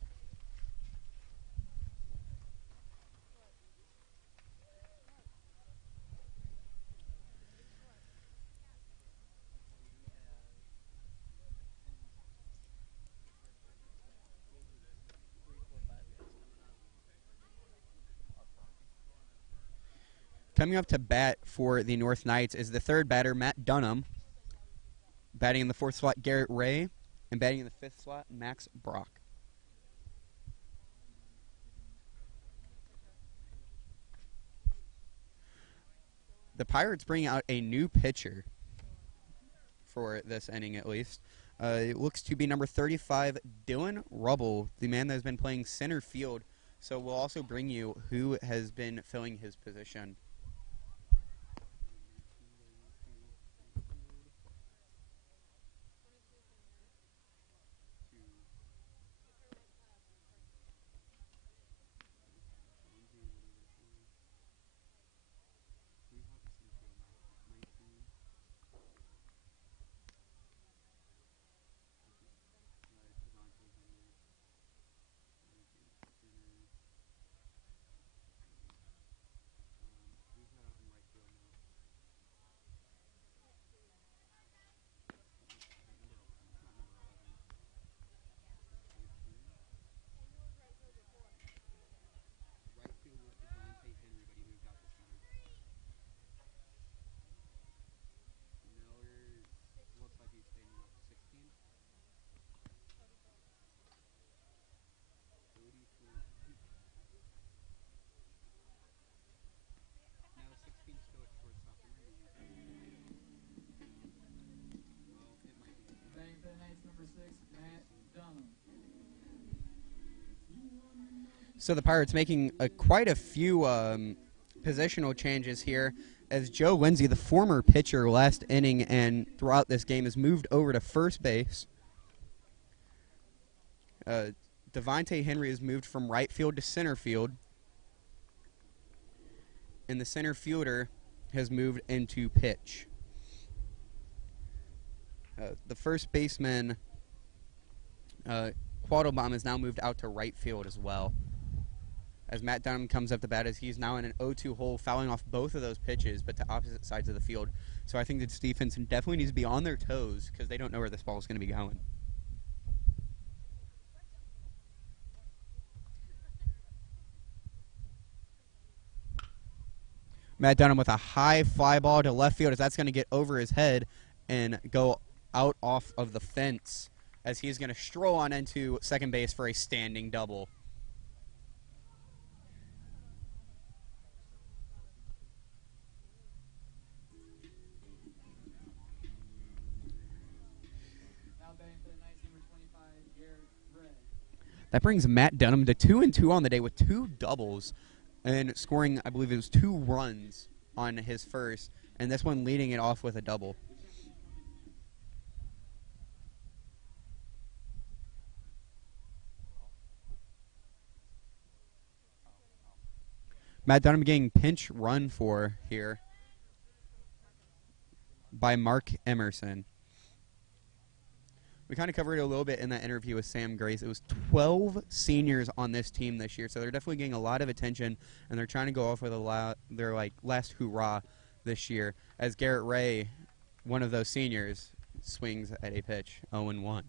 Coming up to bat for the North Knights is the third batter, Matt Dunham. Batting in the 4th slot, Garrett Ray. And batting in the 5th slot, Max Brock. The Pirates bring out a new pitcher for this inning, at least. It looks to be number 35, Dylan Rubble, the man that has been playing center field. So we'll also bring you who has been filling his position. Batting for the Knights, number 6, Matt Dunham. So the Pirates making quite a few positional changes here, as Joe Lindsay, the former pitcher last inning and throughout this game, has moved over to first base. Devontae Henry has moved from right field to center field. And the center fielder has moved into pitch. The first baseman, Quattlebaum, has now moved out to right field as well. As Matt Dunham comes up to bat, as he's now in an 0-2 hole, fouling off both of those pitches, but to opposite sides of the field. So I think that this defense definitely needs to be on their toes because they don't know where this ball is going to be going. Matt Dunham with a high fly ball to left field, as that's going to get over his head and go out off of the fence, as he's going to stroll on into second base for a standing double. Now batting for the Knights, number 25, Garrett Ray. That brings Matt Dunham to 2-2 on the day with 2 doubles. and scoring, I believe it was 2 runs on his first, and this one leading it off with a double. Matt Dunham getting pinch run for here by Mark Emerson. We kind of covered it a little bit in that interview with Sam Grace. It was 12 seniors on this team this year, so they're definitely getting a lot of attention, and they're trying to go off with their last hurrah this year. As Garrett Ray, one of those seniors, swings at a pitch, 0-1.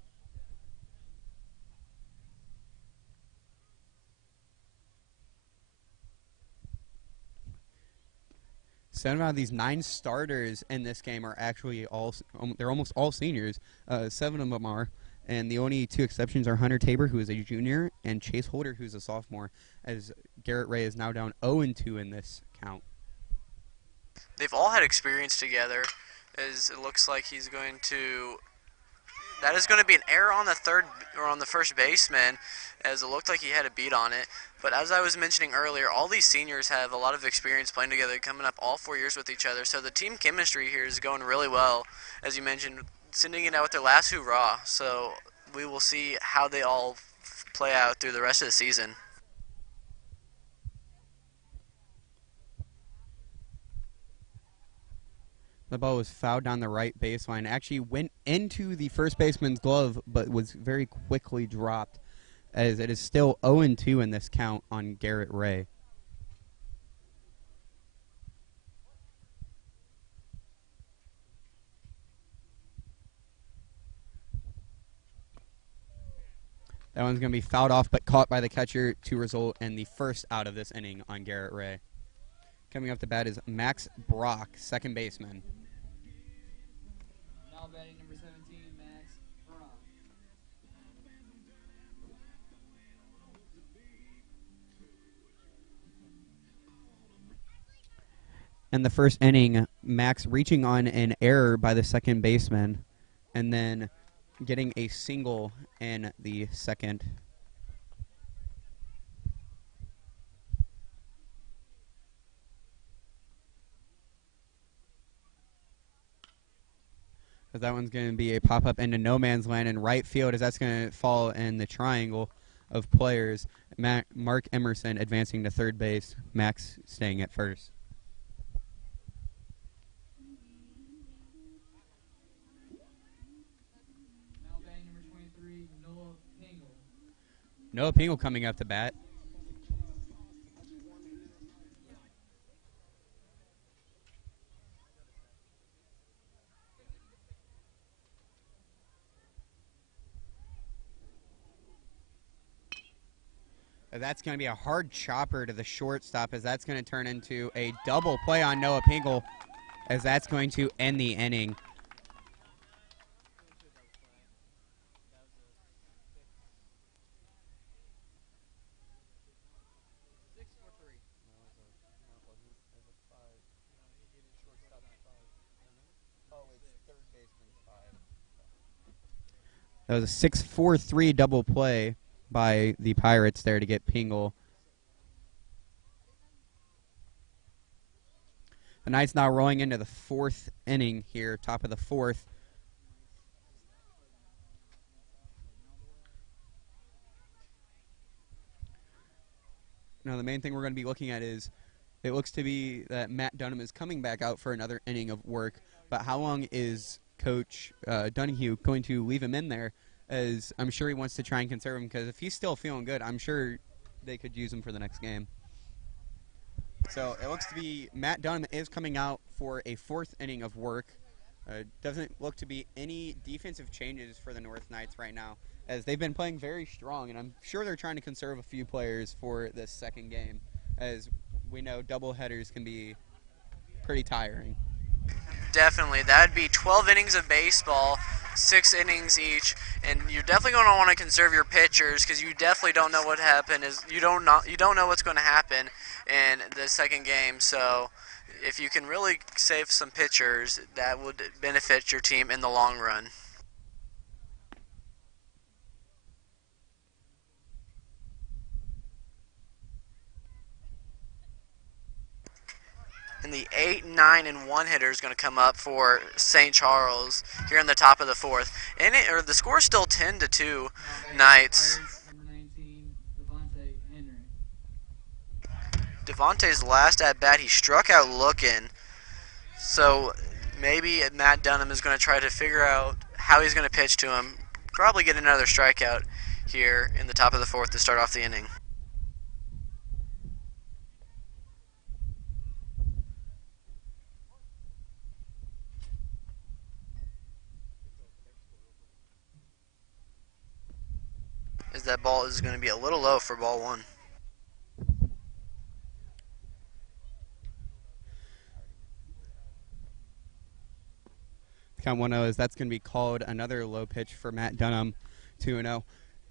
7 out of these 9 starters in this game are actually they're almost all seniors. 7 of them are. And the only 2 exceptions are Hunter Tabor, who is a junior, and Chase Holder, who's a sophomore, as Garrett Ray is now down 0-2 in this count. They've all had experience together, as it looks like that is going to be an error on the first baseman, as it looked like he had a beat on it. But as I was mentioning earlier, all these seniors have a lot of experience playing together, coming up all 4 years with each other. So the team chemistry here is going really well, as you mentioned, sending it out with their last hurrah. So we will see how they all play out through the rest of the season. The ball was fouled down the right baseline. Actually went into the first baseman's glove, but was very quickly dropped, as it is still 0-2 in this count on Garrett Ray. That one's going to be fouled off, but caught by the catcher to result in the first out of this inning on Garrett Ray. Coming up to bat is Max Brock, second baseman. Now batting number 17, Max Brock. In the first inning, Max reaching on an error by the second baseman, and then getting a single in the second. But that one's going to be a pop-up into no man's land in right field, as that's going to fall in the triangle of players. Mark Emerson advancing to third base, Max staying at first. Now batting number 23, Noah Pingle. Noah Pingle coming up to bat. That's going to be a hard chopper to the shortstop, as that's going to turn into a double play on Noah Pingle, as that's going to end the inning. That was a 6-4-3 double play by the Pirates there to get Pingle. The Knights now rolling into the 4th inning here, top of the 4th. Now the main thing we're going to be looking at is it looks to be that Matt Dunham is coming back out for another inning of work, but how long is Coach Donahue going to leave him in there? As I'm sure he wants to try and conserve him, because if he's still feeling good, I'm sure they could use him for the next game. So it looks to be Matt Dunham is coming out for a 4th inning of work. Doesn't look to be any defensive changes for the North Knights right now, as they've been playing very strong, and I'm sure they're trying to conserve a few players for this second game, as we know doubleheaders can be pretty tiring. Definitely. That would be 12 innings of baseball, 6 innings each, and you're definitely going to want to conserve your pitchers, because you definitely don't know what happened. You don't know what's going to happen in the second game. So if you can really save some pitchers, that would benefit your team in the long run. And the 8, 9, and 1 hitter is going to come up for St. Charles here in the top of the fourth. And the score's still 10-2 Knights. Number 19, Devontae Henry. Devontae's last at bat, he struck out looking. So maybe Matt Dunham is going to try to figure out how he's going to pitch to him. Probably get another strikeout here in the top of the fourth to start off the inning. As that ball is going to be a little low for ball one. Count 1-0 is that's going to be called another low pitch for Matt Dunham, 2-0.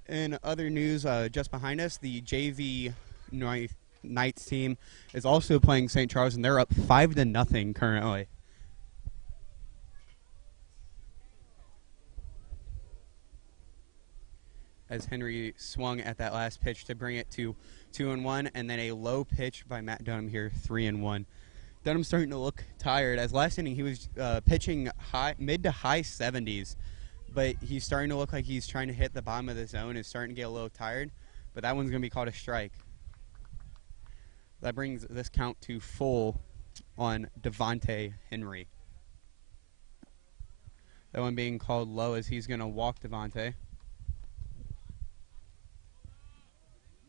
In other news, just behind us, the JV Knights team is also playing St. Charles, and they're up 5-0 currently. As Henry swung at that last pitch to bring it to 2-1, and then a low pitch by Matt Dunham here, 3-1. Dunham's starting to look tired. As last inning, he was pitching mid to high 70s, but he's starting to look like he's trying to hit the bottom of the zone. Is starting to get a little tired, but that one's going to be called a strike. That brings this count to full on Devontae Henry. That one being called low as he's going to walk Devontae.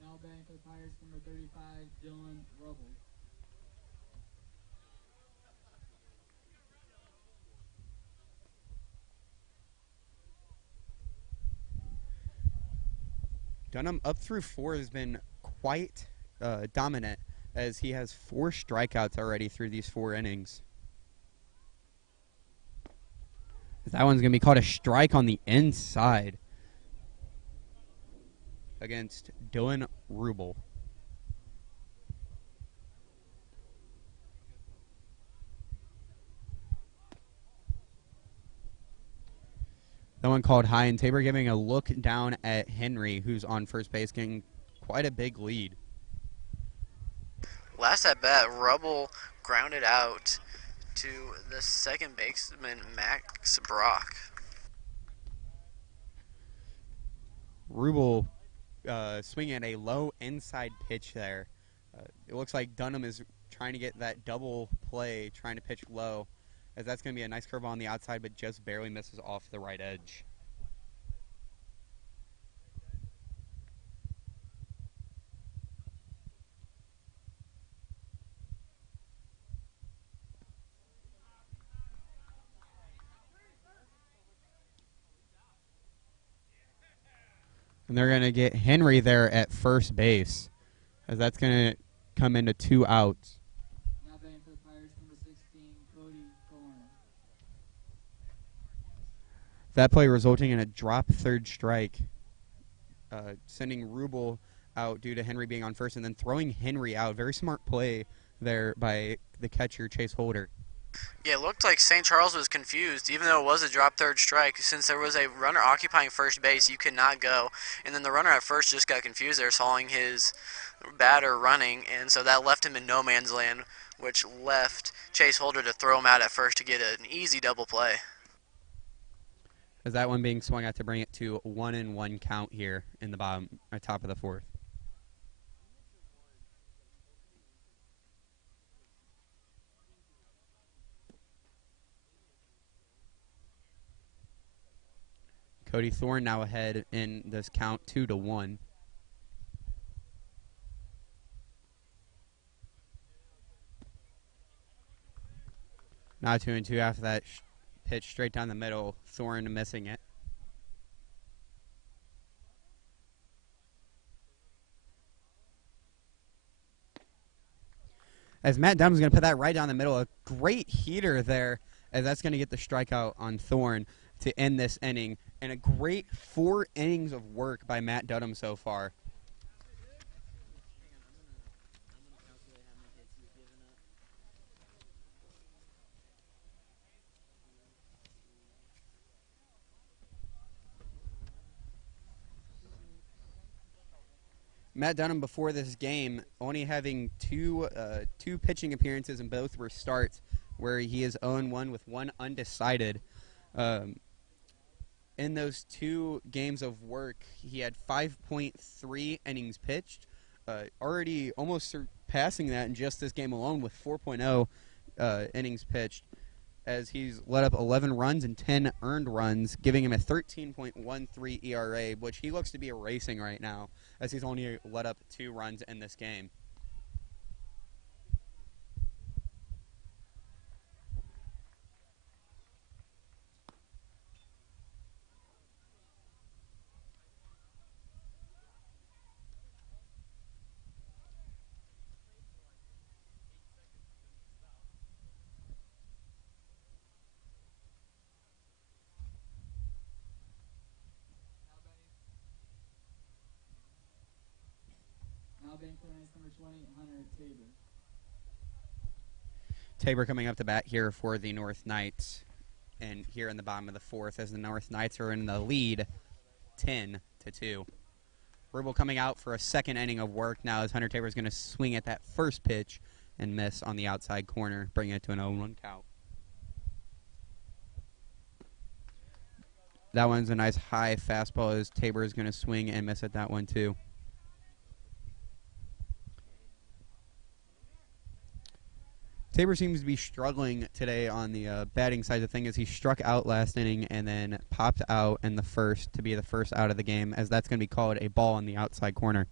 Now batting for the Pirates, number 35, Dylan Rubble. Dunham up through 4 has been quite dominant as he has 4 strikeouts already through these 4 innings. That one's going to be called a strike on the inside against Dylan Rubel. That one called high, and Tabor giving a look down at Henry, who's on first base, getting quite a big lead. Last at bat, Rubble grounded out to the second baseman, Max Brock. Rubel swinging at a low inside pitch there. It looks like Dunham is trying to get that double play, trying to pitch low, as that's going to be a nice curve on the outside, but just barely misses off the right edge. And they're going to get Henry there at first base, as that's going to come into 2 outs. Now batting for the Pirates, number 16, Cody Thorne. That play resulting in a drop third strike, sending Rubel out due to Henry being on first, and then throwing Henry out. Very smart play there by the catcher, Chase Holder. Yeah, it looked like St. Charles was confused, even though it was a drop third strike. Since there was a runner occupying first base, you could not go. And then the runner at first just got confused there, sawing his batter running, and so that left him in no man's land, which left Chase Holder to throw him out at first to get an easy double play. As that one being swung out to bring it to 1-1 count here in the top of the fourth. Cody Thorne now ahead in this count 2-1. Now 2-2 after that pitch straight down the middle. Thorne missing it. As Matt Dunham's going to put that right down the middle. A great heater there, as that's going to get the strikeout on Thorne to end this inning. And a great 4 innings of work by Matt Dunham so far. Matt Dunham before this game only having two pitching appearances, and both were starts, where he is 0-1 with one undecided. In those 2 games of work, he had 5.3 innings pitched, already almost surpassing that in just this game alone with 4.0 innings pitched, as he's let up 11 runs and 10 earned runs, giving him a 13.13 ERA, which he looks to be erasing right now, as he's only let up 2 runs in this game. Now batting for the Knights, number 20, Hunter Tabor. Tabor coming up to bat here for the North Knights, and here in the bottom of the 4th, as the North Knights are in the lead 10-2. Rubel coming out for a second inning of work now, as Hunter Tabor is going to swing at that first pitch and miss on the outside corner, bringing it to an 0-1 count. That one's a nice high fastball, as Tabor is going to swing and miss at that one too. Tabor seems to be struggling today on the batting side of things, as he struck out last inning and then popped out in the first to be the first out of the game, as that's going to be called a ball on the outside corner.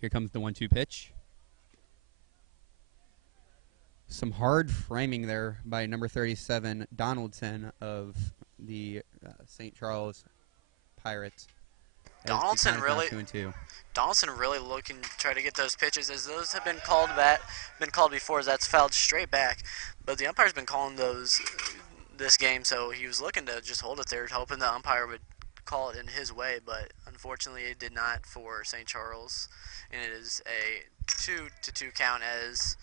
Here comes the 1-2 pitch. Some hard framing there by number 37, Donaldson of the St. Charles Pirates. Donaldson really looking to try to get those pitches, as those have been called before. As that's fouled straight back, but the umpire's been calling those this game, so he was looking to just hold it there, hoping the umpire would call it in his way. But unfortunately, it did not for St. Charles, and it is a 2-2 count, as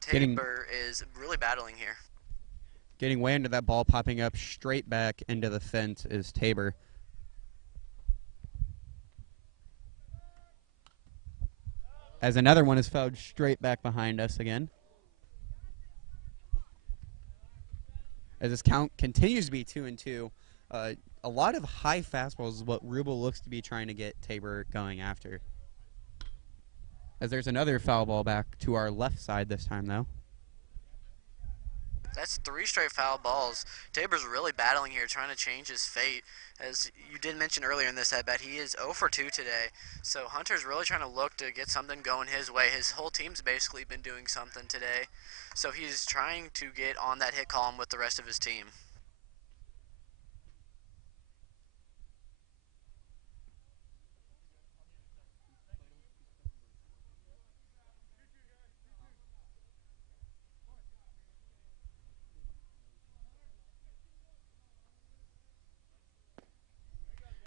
Tabor is really battling here. Getting way into that ball, popping up straight back into the fence is Tabor. As another one is fouled straight back behind us again. As this count continues to be 2-2, a lot of high fastballs is what Rubel looks to be trying to get Tabor going after. As there's another foul ball back to our left side this time, though. That's 3 straight foul balls. Tabor's really battling here, trying to change his fate. As you did mention earlier in this at-bat, he is 0 for 2 today. So Hunter's really trying to look to get something going his way. His whole team's basically been doing something today. So he's trying to get on that hit column with the rest of his team.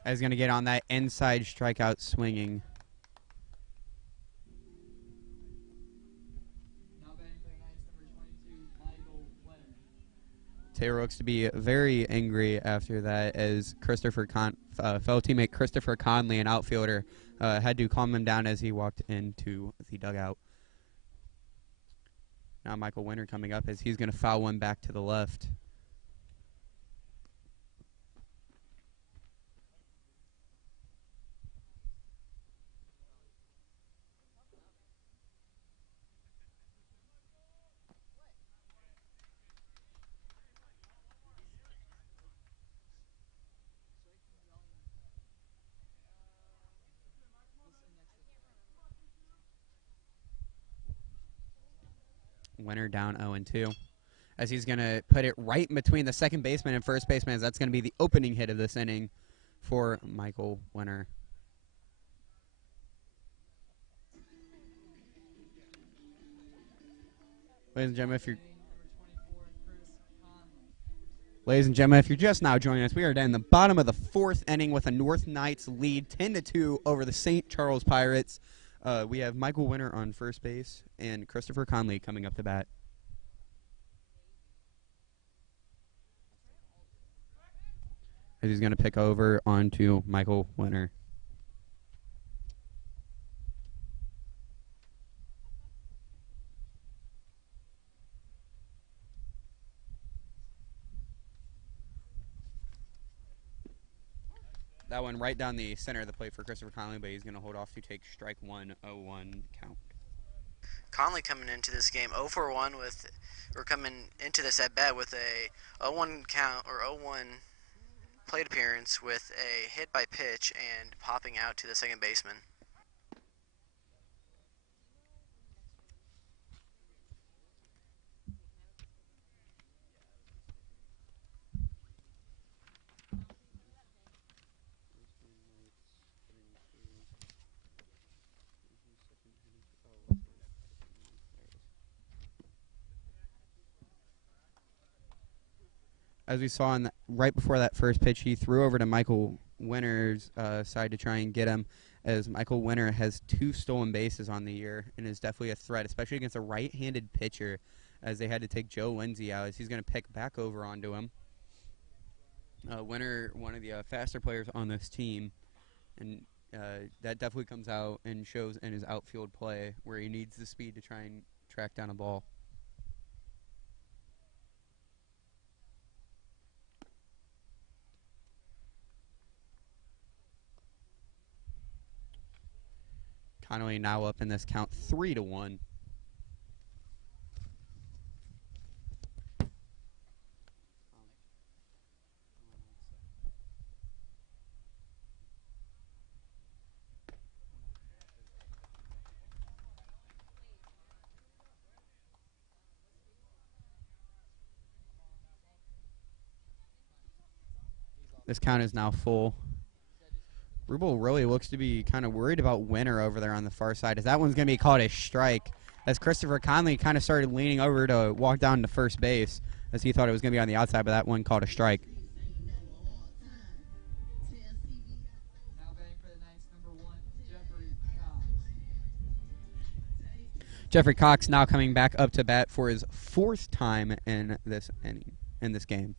As he's going to get on that inside strikeout swinging. Now batting for the Knights, number 22, Michael Wenner. Taylor looks to be very angry after that, as fellow teammate Christopher Conley, an outfielder, had to calm him down as he walked into the dugout. Now Michael Wenner coming up, as he's going to foul one back to the left. Wenner down 0-2, as he's going to put it right in between the second baseman and first baseman, as that's going to be the opening hit of this inning for Michael Wenner. Ladies and gentlemen, if you're just now joining us, we are down in the bottom of the 4th inning with a North Knights lead 10-2 over the St. Charles Pirates. We have Michael Wenner on first base and Christopher Conley coming up to bat. as he's going to pick over onto Michael Winter. That one right down the center of the plate for Christopher Conley, but he's going to hold off to take strike 1, 0-1 count. Conley coming into this game 0 for 1 with, or coming into this at bat with a 0-1 count or 0-1 plate appearance with a hit by pitch and popping out to the second baseman. As we saw right before that first pitch, he threw over to Michael Winter's side to try and get him, as Michael Winter has 2 stolen bases on the year and is definitely a threat, especially against a right-handed pitcher, as they had to take Joe Lindsay out, as he's going to pick back over onto him. Winter, one of the faster players on this team, and that definitely comes out and shows in his outfield play, where he needs the speed to try and track down a ball. Conley now up in this count 3-1. This count is now full. Rubel really looks to be kind of worried about Winter over there on the far side, as that one's going to be called a strike, as Christopher Conley kind of started leaning over to walk down to first base, as he thought it was going to be on the outside, but that one called a strike. Now batting for the Knights, number 1, Jeffrey Cox. Jeffrey Cox now coming back up to bat for his 4th time in this inning, in this game.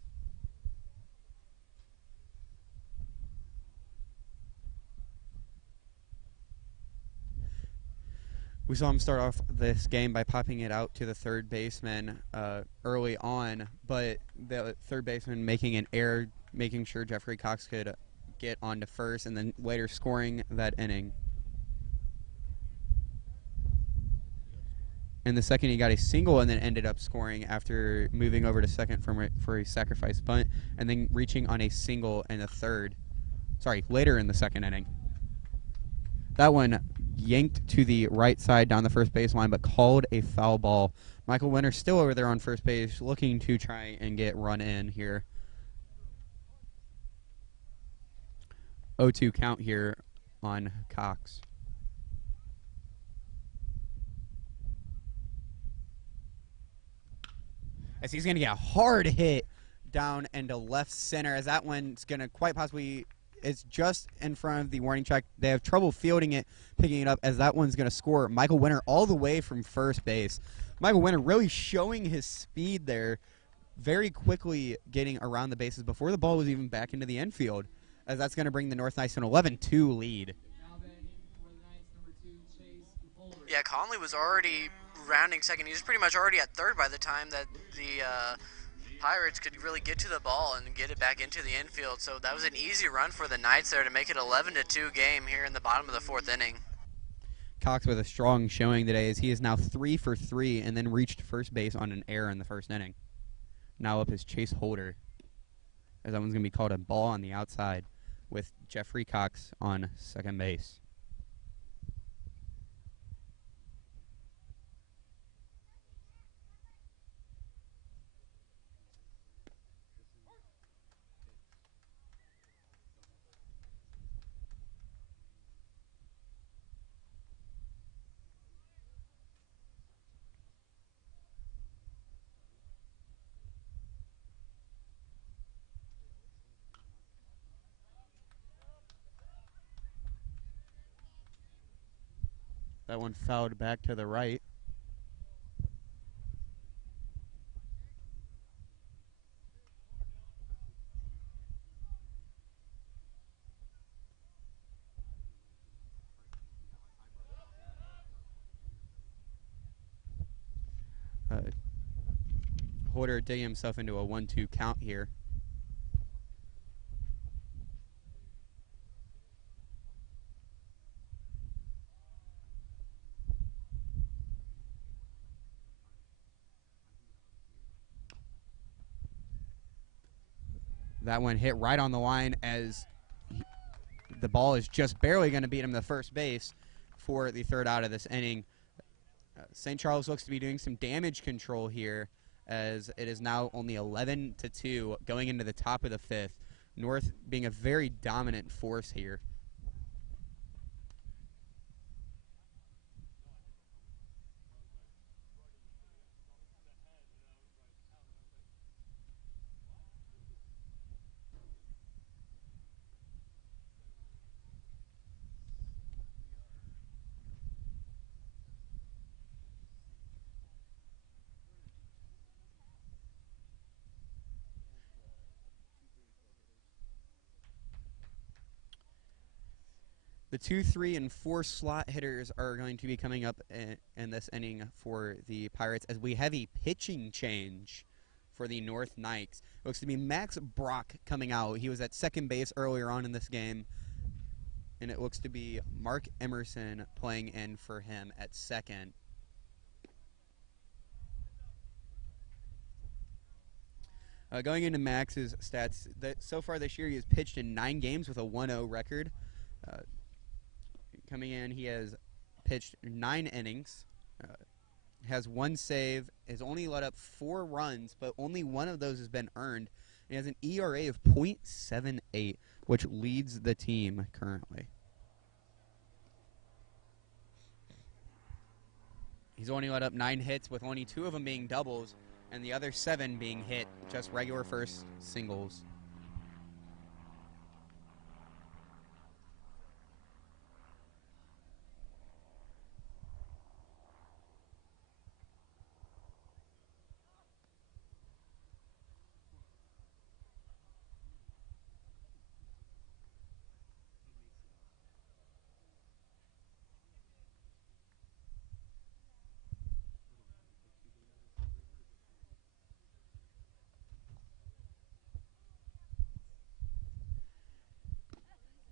We saw him start off this game by popping it out to the third baseman early on, but the third baseman making an error, making sure Jeffrey Cox could get on to first, and then later scoring that inning. In the second, he got a single and then ended up scoring after moving over to second for a sacrifice bunt, and then reaching on a single in the third. Sorry, later in the second inning. That one yanked to the right side down the first baseline, but called a foul ball. Michael Winter still over there on first base, looking to try and get run in here. 0-2 count here on Cox. As he's going to get a hard hit down into left center, as that one's going to quite possibly... It's just in front of the warning track. They have trouble fielding it, picking it up, as that one's going to score Michael Winter all the way from first base. Michael Winter really showing his speed there, very quickly getting around the bases before the ball was even back into the infield, as that's going to bring the North Knights to an 11-2 lead. Now batting for the Knights, number 2, Chase Holder. Yeah, Conley was already rounding second. He was pretty much already at third by the time that the Pirates could really get to the ball and get it back into the infield. So that was an easy run for the Knights there to make it 11-2 game here in the bottom of the 4th inning. Cox with a strong showing today, as he is now 3 for 3 and then reached first base on an error in the first inning. Now up is Chase Holder, as that one's going to be called a ball on the outside with Jeffrey Cox on second base. That one fouled back to the right. Holder digging himself into a 1-2 count here. That one hit right on the line as the ball is just barely going to beat him to first base for the third out of this inning. St. Charles looks to be doing some damage control here as it is now only 11-2 going into the top of the fifth. North being a very dominant force here. The 2, 3, and 4 slot hitters are going to be coming up in this inning for the Pirates as we have a pitching change for the North Knights. It looks to be Max Brock coming out. He was at second base earlier on in this game, and it looks to be Mark Emerson playing in for him at second. Going into Max's stats, so far this year he has pitched in 9 games with a 1-0 record. Coming in, he has pitched 9 innings, has 1 save, has only let up 4 runs, but only one of those has been earned. He has an ERA of .78, which leads the team currently. He's only let up 9 hits, with only 2 of them being doubles, and the other 7 being hit just regular first singles.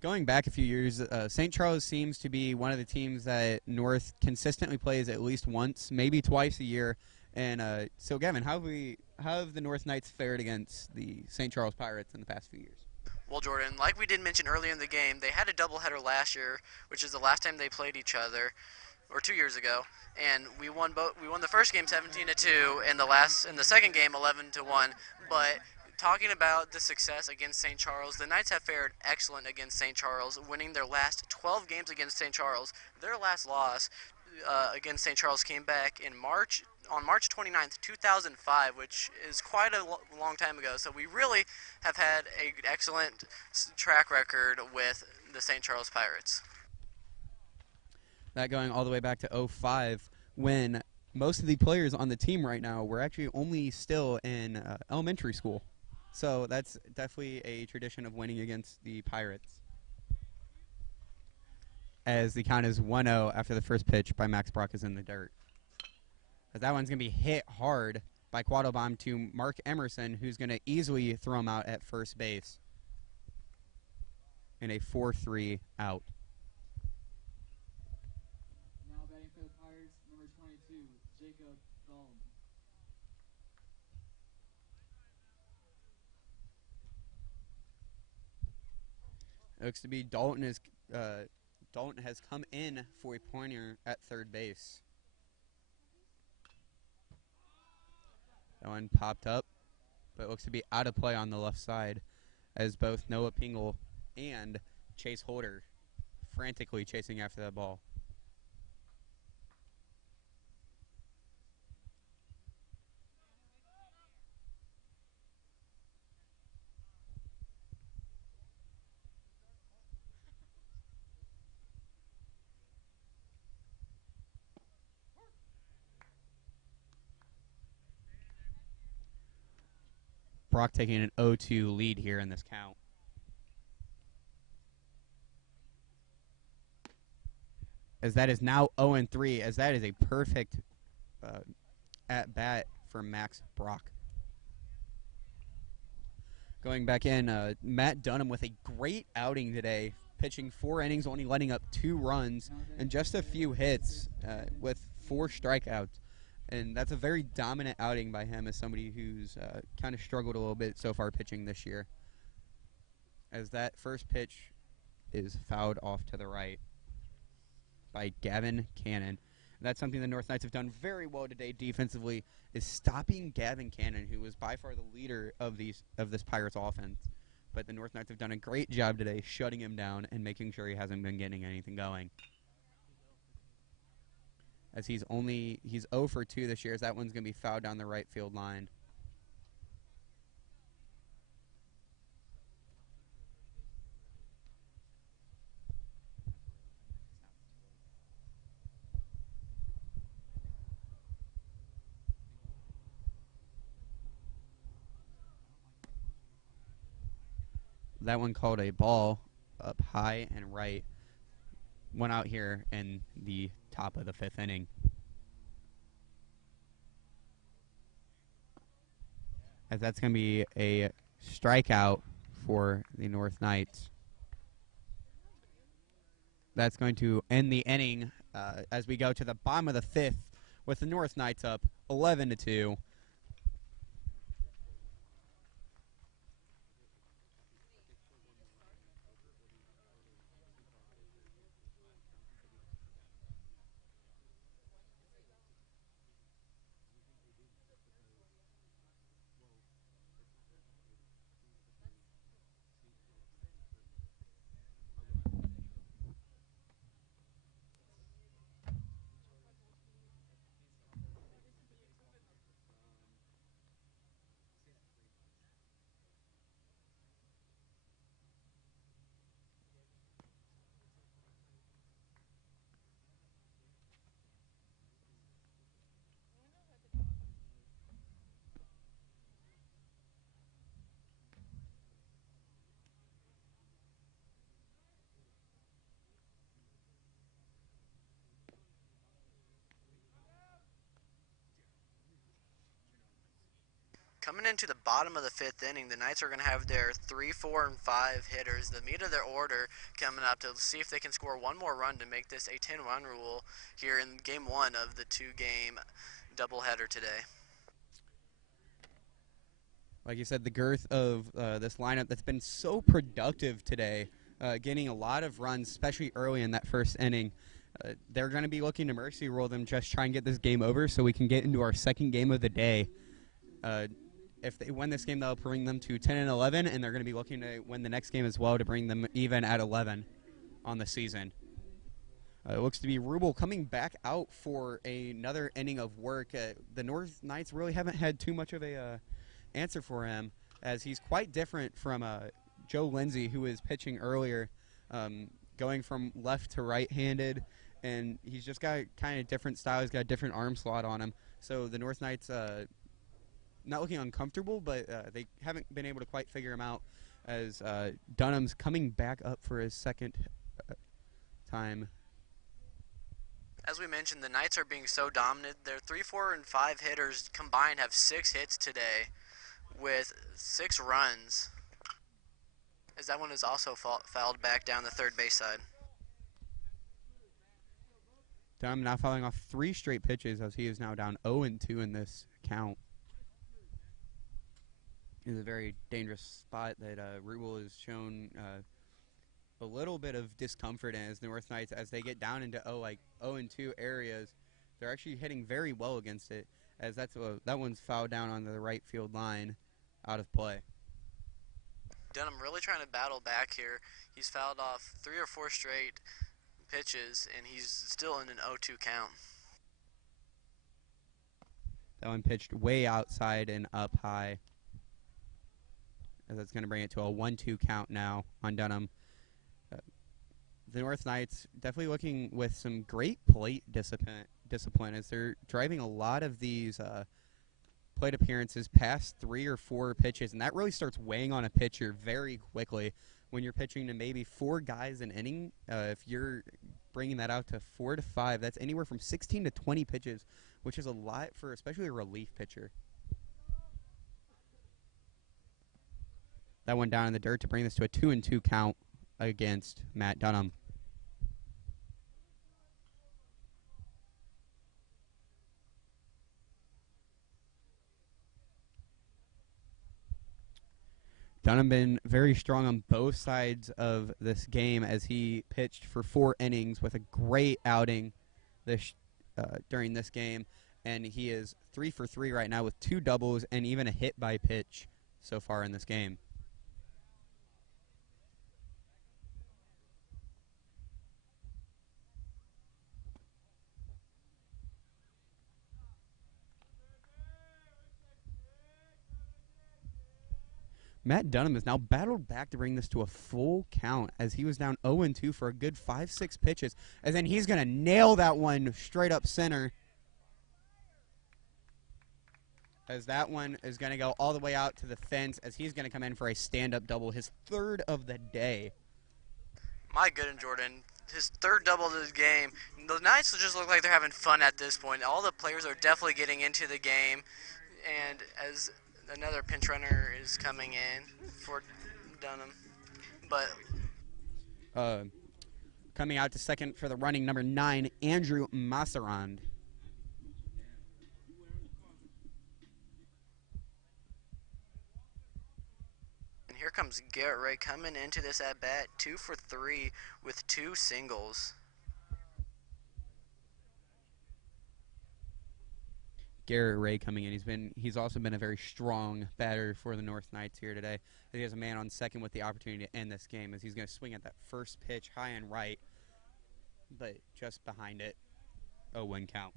Going back a few years, St. Charles seems to be one of the teams that North consistently plays at least once, maybe twice a year. And so, Gavin, how have the North Knights fared against the St. Charles Pirates in the past few years? Well, Jordan, like we did mention earlier in the game, they had a doubleheader last year, which is the last time they played each other, or 2 years ago, and we won both. We won the first game 17-2, and the second game 11-1. But talking about the success against St. Charles, the Knights have fared excellent against St. Charles, winning their last 12 games against St. Charles. Their last loss against St. Charles came back on March 29th, 2005, which is quite a long time ago. So we really have had an excellent track record with the St. Charles Pirates. That going all the way back to 2005, when most of the players on the team right now were actually only still in elementary school. So that's definitely a tradition of winning against the Pirates. As the count is 1-0 after the first pitch by Max Brock is in the dirt. But that one's going to be hit hard by Quattlebaum to Mark Emerson, who's going to easily throw him out at first base in a 4-3 out. Now batting for the Pirates, number 22, Jacob Dalton. It looks to be Dalton has come in for a pointer at third base. That one popped up, but it looks to be out of play on the left side as both Noah Pingle and Chase Holder frantically chasing after that ball. Brock taking an 0-2 lead here in this count. As that is now 0-3, as that is a perfect at-bat for Max Brock. Going back in, Matt Dunham with a great outing today, pitching 4 innings, only letting up 2 runs and just a few hits with 4 strikeouts. And that's a very dominant outing by him as somebody who's kind of struggled a little bit so far pitching this year. As that first pitch is fouled off to the right by Gavin Cannon. That's something the North Knights have done very well today defensively, is stopping Gavin Cannon, who was by far the leader of this Pirates offense. But the North Knights have done a great job today shutting him down and making sure he hasn't been getting anything going. As he's 0 for 2 this year, as that one's going to be fouled down the right field line. That one called a ball up high and right. Went out here in the top of the 5th inning. As that's going to be a strikeout for the North Knights. That's going to end the inning as we go to the bottom of the 5th with the North Knights up 11-2. Coming into the bottom of the 5th inning, the Knights are going to have their 3, 4, and 5 hitters, the meat of their order, coming up to see if they can score one more run to make this a 10-run rule here in Game 1 of the 2-game doubleheader today. Like you said, the girth of this lineup that's been so productive today, getting a lot of runs, especially early in that first inning. They're going to be looking to mercy roll them, just try and get this game over so we can get into our second game of the day. If they win this game, that'll bring them to 10-11, and they're going to be looking to win the next game as well to bring them even at 11 on the season. It looks to be Rubel coming back out for another inning of work. The North Knights really haven't had too much of a answer for him, as he's quite different from Joe Lindsay, who was pitching earlier, going from left to right-handed, and he's just got kind of different style. He's got a different arm slot on him. So the North Knights not looking uncomfortable, but they haven't been able to quite figure him out, as Dunham's coming back up for his second time. As we mentioned, the Knights are being so dominant. Their 3, 4, and 5 hitters combined have 6 hits today with 6 runs, as that one is also fouled back down the third base side. Dunham now fouling off 3 straight pitches, as he is now down 0-2 in this count. Is a very dangerous spot that Rubel has shown a little bit of discomfort in, as the North Knights, as they get down into 0-2 areas, they're actually hitting very well against it, as that one's fouled down on the right field line, out of play. Dunham really trying to battle back here. He's fouled off 3 or 4 straight pitches, and he's still in an 0-2 count. That one pitched way outside and up high, as that's going to bring it to a 1-2 count now on Dunham. The North Knights definitely looking with some great plate discipline, as they're driving a lot of these plate appearances past 3 or 4 pitches, and that really starts weighing on a pitcher very quickly when you're pitching to maybe 4 guys an inning. If you're bringing that out to 4 to 5, that's anywhere from 16 to 20 pitches, which is a lot for especially a relief pitcher. That one down in the dirt to bring this to a 2-2 count against Matt Dunham. Dunham been very strong on both sides of this game as he pitched for 4 innings with a great outing during this game, and he is 3 for 3 right now with 2 doubles and even a hit by pitch so far in this game. Matt Dunham has now battled back to bring this to a full count as he was down 0-2 for a good 5-6 pitches. And then he's going to nail that one straight up center. As that one is going to go all the way out to the fence as he's going to come in for a stand-up double, his 3rd of the day. My goodness, Jordan. His 3rd double of the game. The Knights just look like they're having fun at this point. All the players are definitely getting into the game. And as another pinch runner is coming in for Dunham. But coming out to second for the running, number 9, Andrew Masserand. And here comes Garrett Ray coming into this at bat, 2 for 3 with 2 singles. Garrett Ray coming in. He's also been a very strong batter for the North Knights here today. He has a man on second with the opportunity to end this game as he's going to swing at that first pitch high and right, but just behind it, 0-1 count.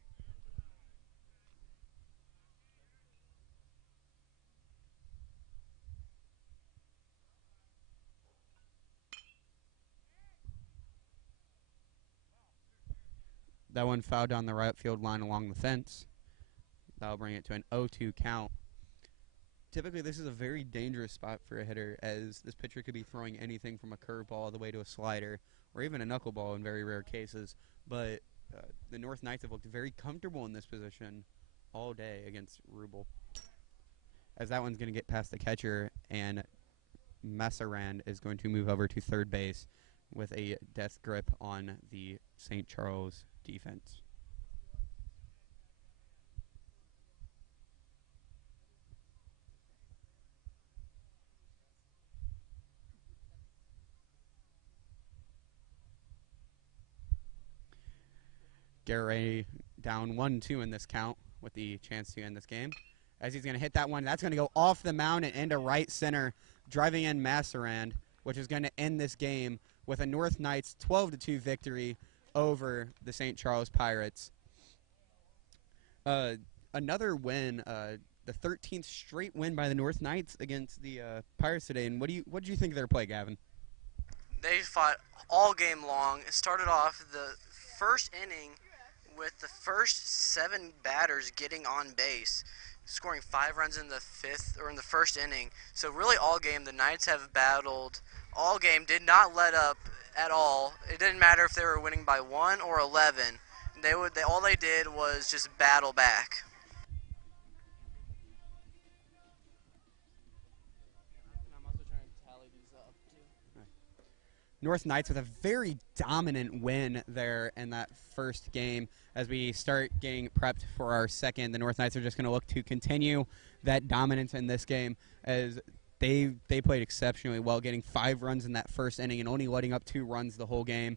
That one fouled down the right field line along the fence. That'll bring it to an 0-2 count. Typically, this is a very dangerous spot for a hitter, as this pitcher could be throwing anything from a curveball all the way to a slider, or even a knuckleball in very rare cases. But the North Knights have looked very comfortable in this position all day against Rubel. As that one's going to get past the catcher, and Masserand is going to move over to third base with a death grip on the St. Charles defense. Garrett down 1-2 in this count with the chance to end this game. As he's going to hit that one, that's going to go off the mound and into right center, driving in Masserand, which is going to end this game with a North Knights 12-2 victory over the St. Charles Pirates. Another win, the 13th straight win by the North Knights against the Pirates today. And what did you think of their play, Gavin? They fought all game long. It started off the first inning with the first 7 batters getting on base, scoring 5 runs in the first inning. So really all game the Knights have battled all game, did not let up at all. It didn't matter if they were winning by 1 or 11. All they did was just battle back. North Knights with a very dominant win there in that first game. As we start getting prepped for our second, the North Knights are just going to look to continue that dominance in this game as they played exceptionally well, getting 5 runs in that first inning and only letting up 2 runs the whole game.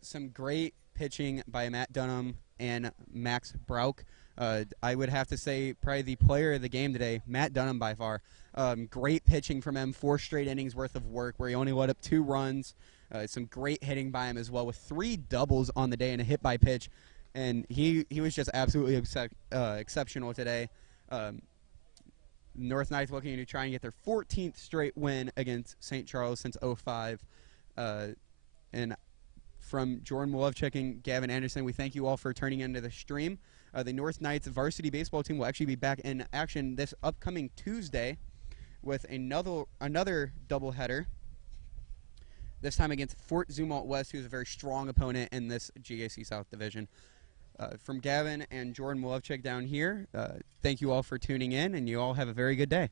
Some great pitching by Matt Dunham and Max Brauk. I would have to say probably the player of the game today, Matt Dunham by far. Great pitching from him, 4 straight innings worth of work where he only let up 2 runs. Some great hitting by him as well with 3 doubles on the day and a hit by pitch. And he was just absolutely exceptional today. North Knights looking to try and get their 14th straight win against St. Charles since 2005. And from Jordan Wolovchik and Gavin Anderson, we thank you all for turning into the stream. The North Knights varsity baseball team will actually be back in action this upcoming Tuesday with another doubleheader, this time against Fort Zumwalt West, who's a very strong opponent in this GAC South Division. From Gavin and Jordan Wolovchik down here, thank you all for tuning in, and you all have a very good day.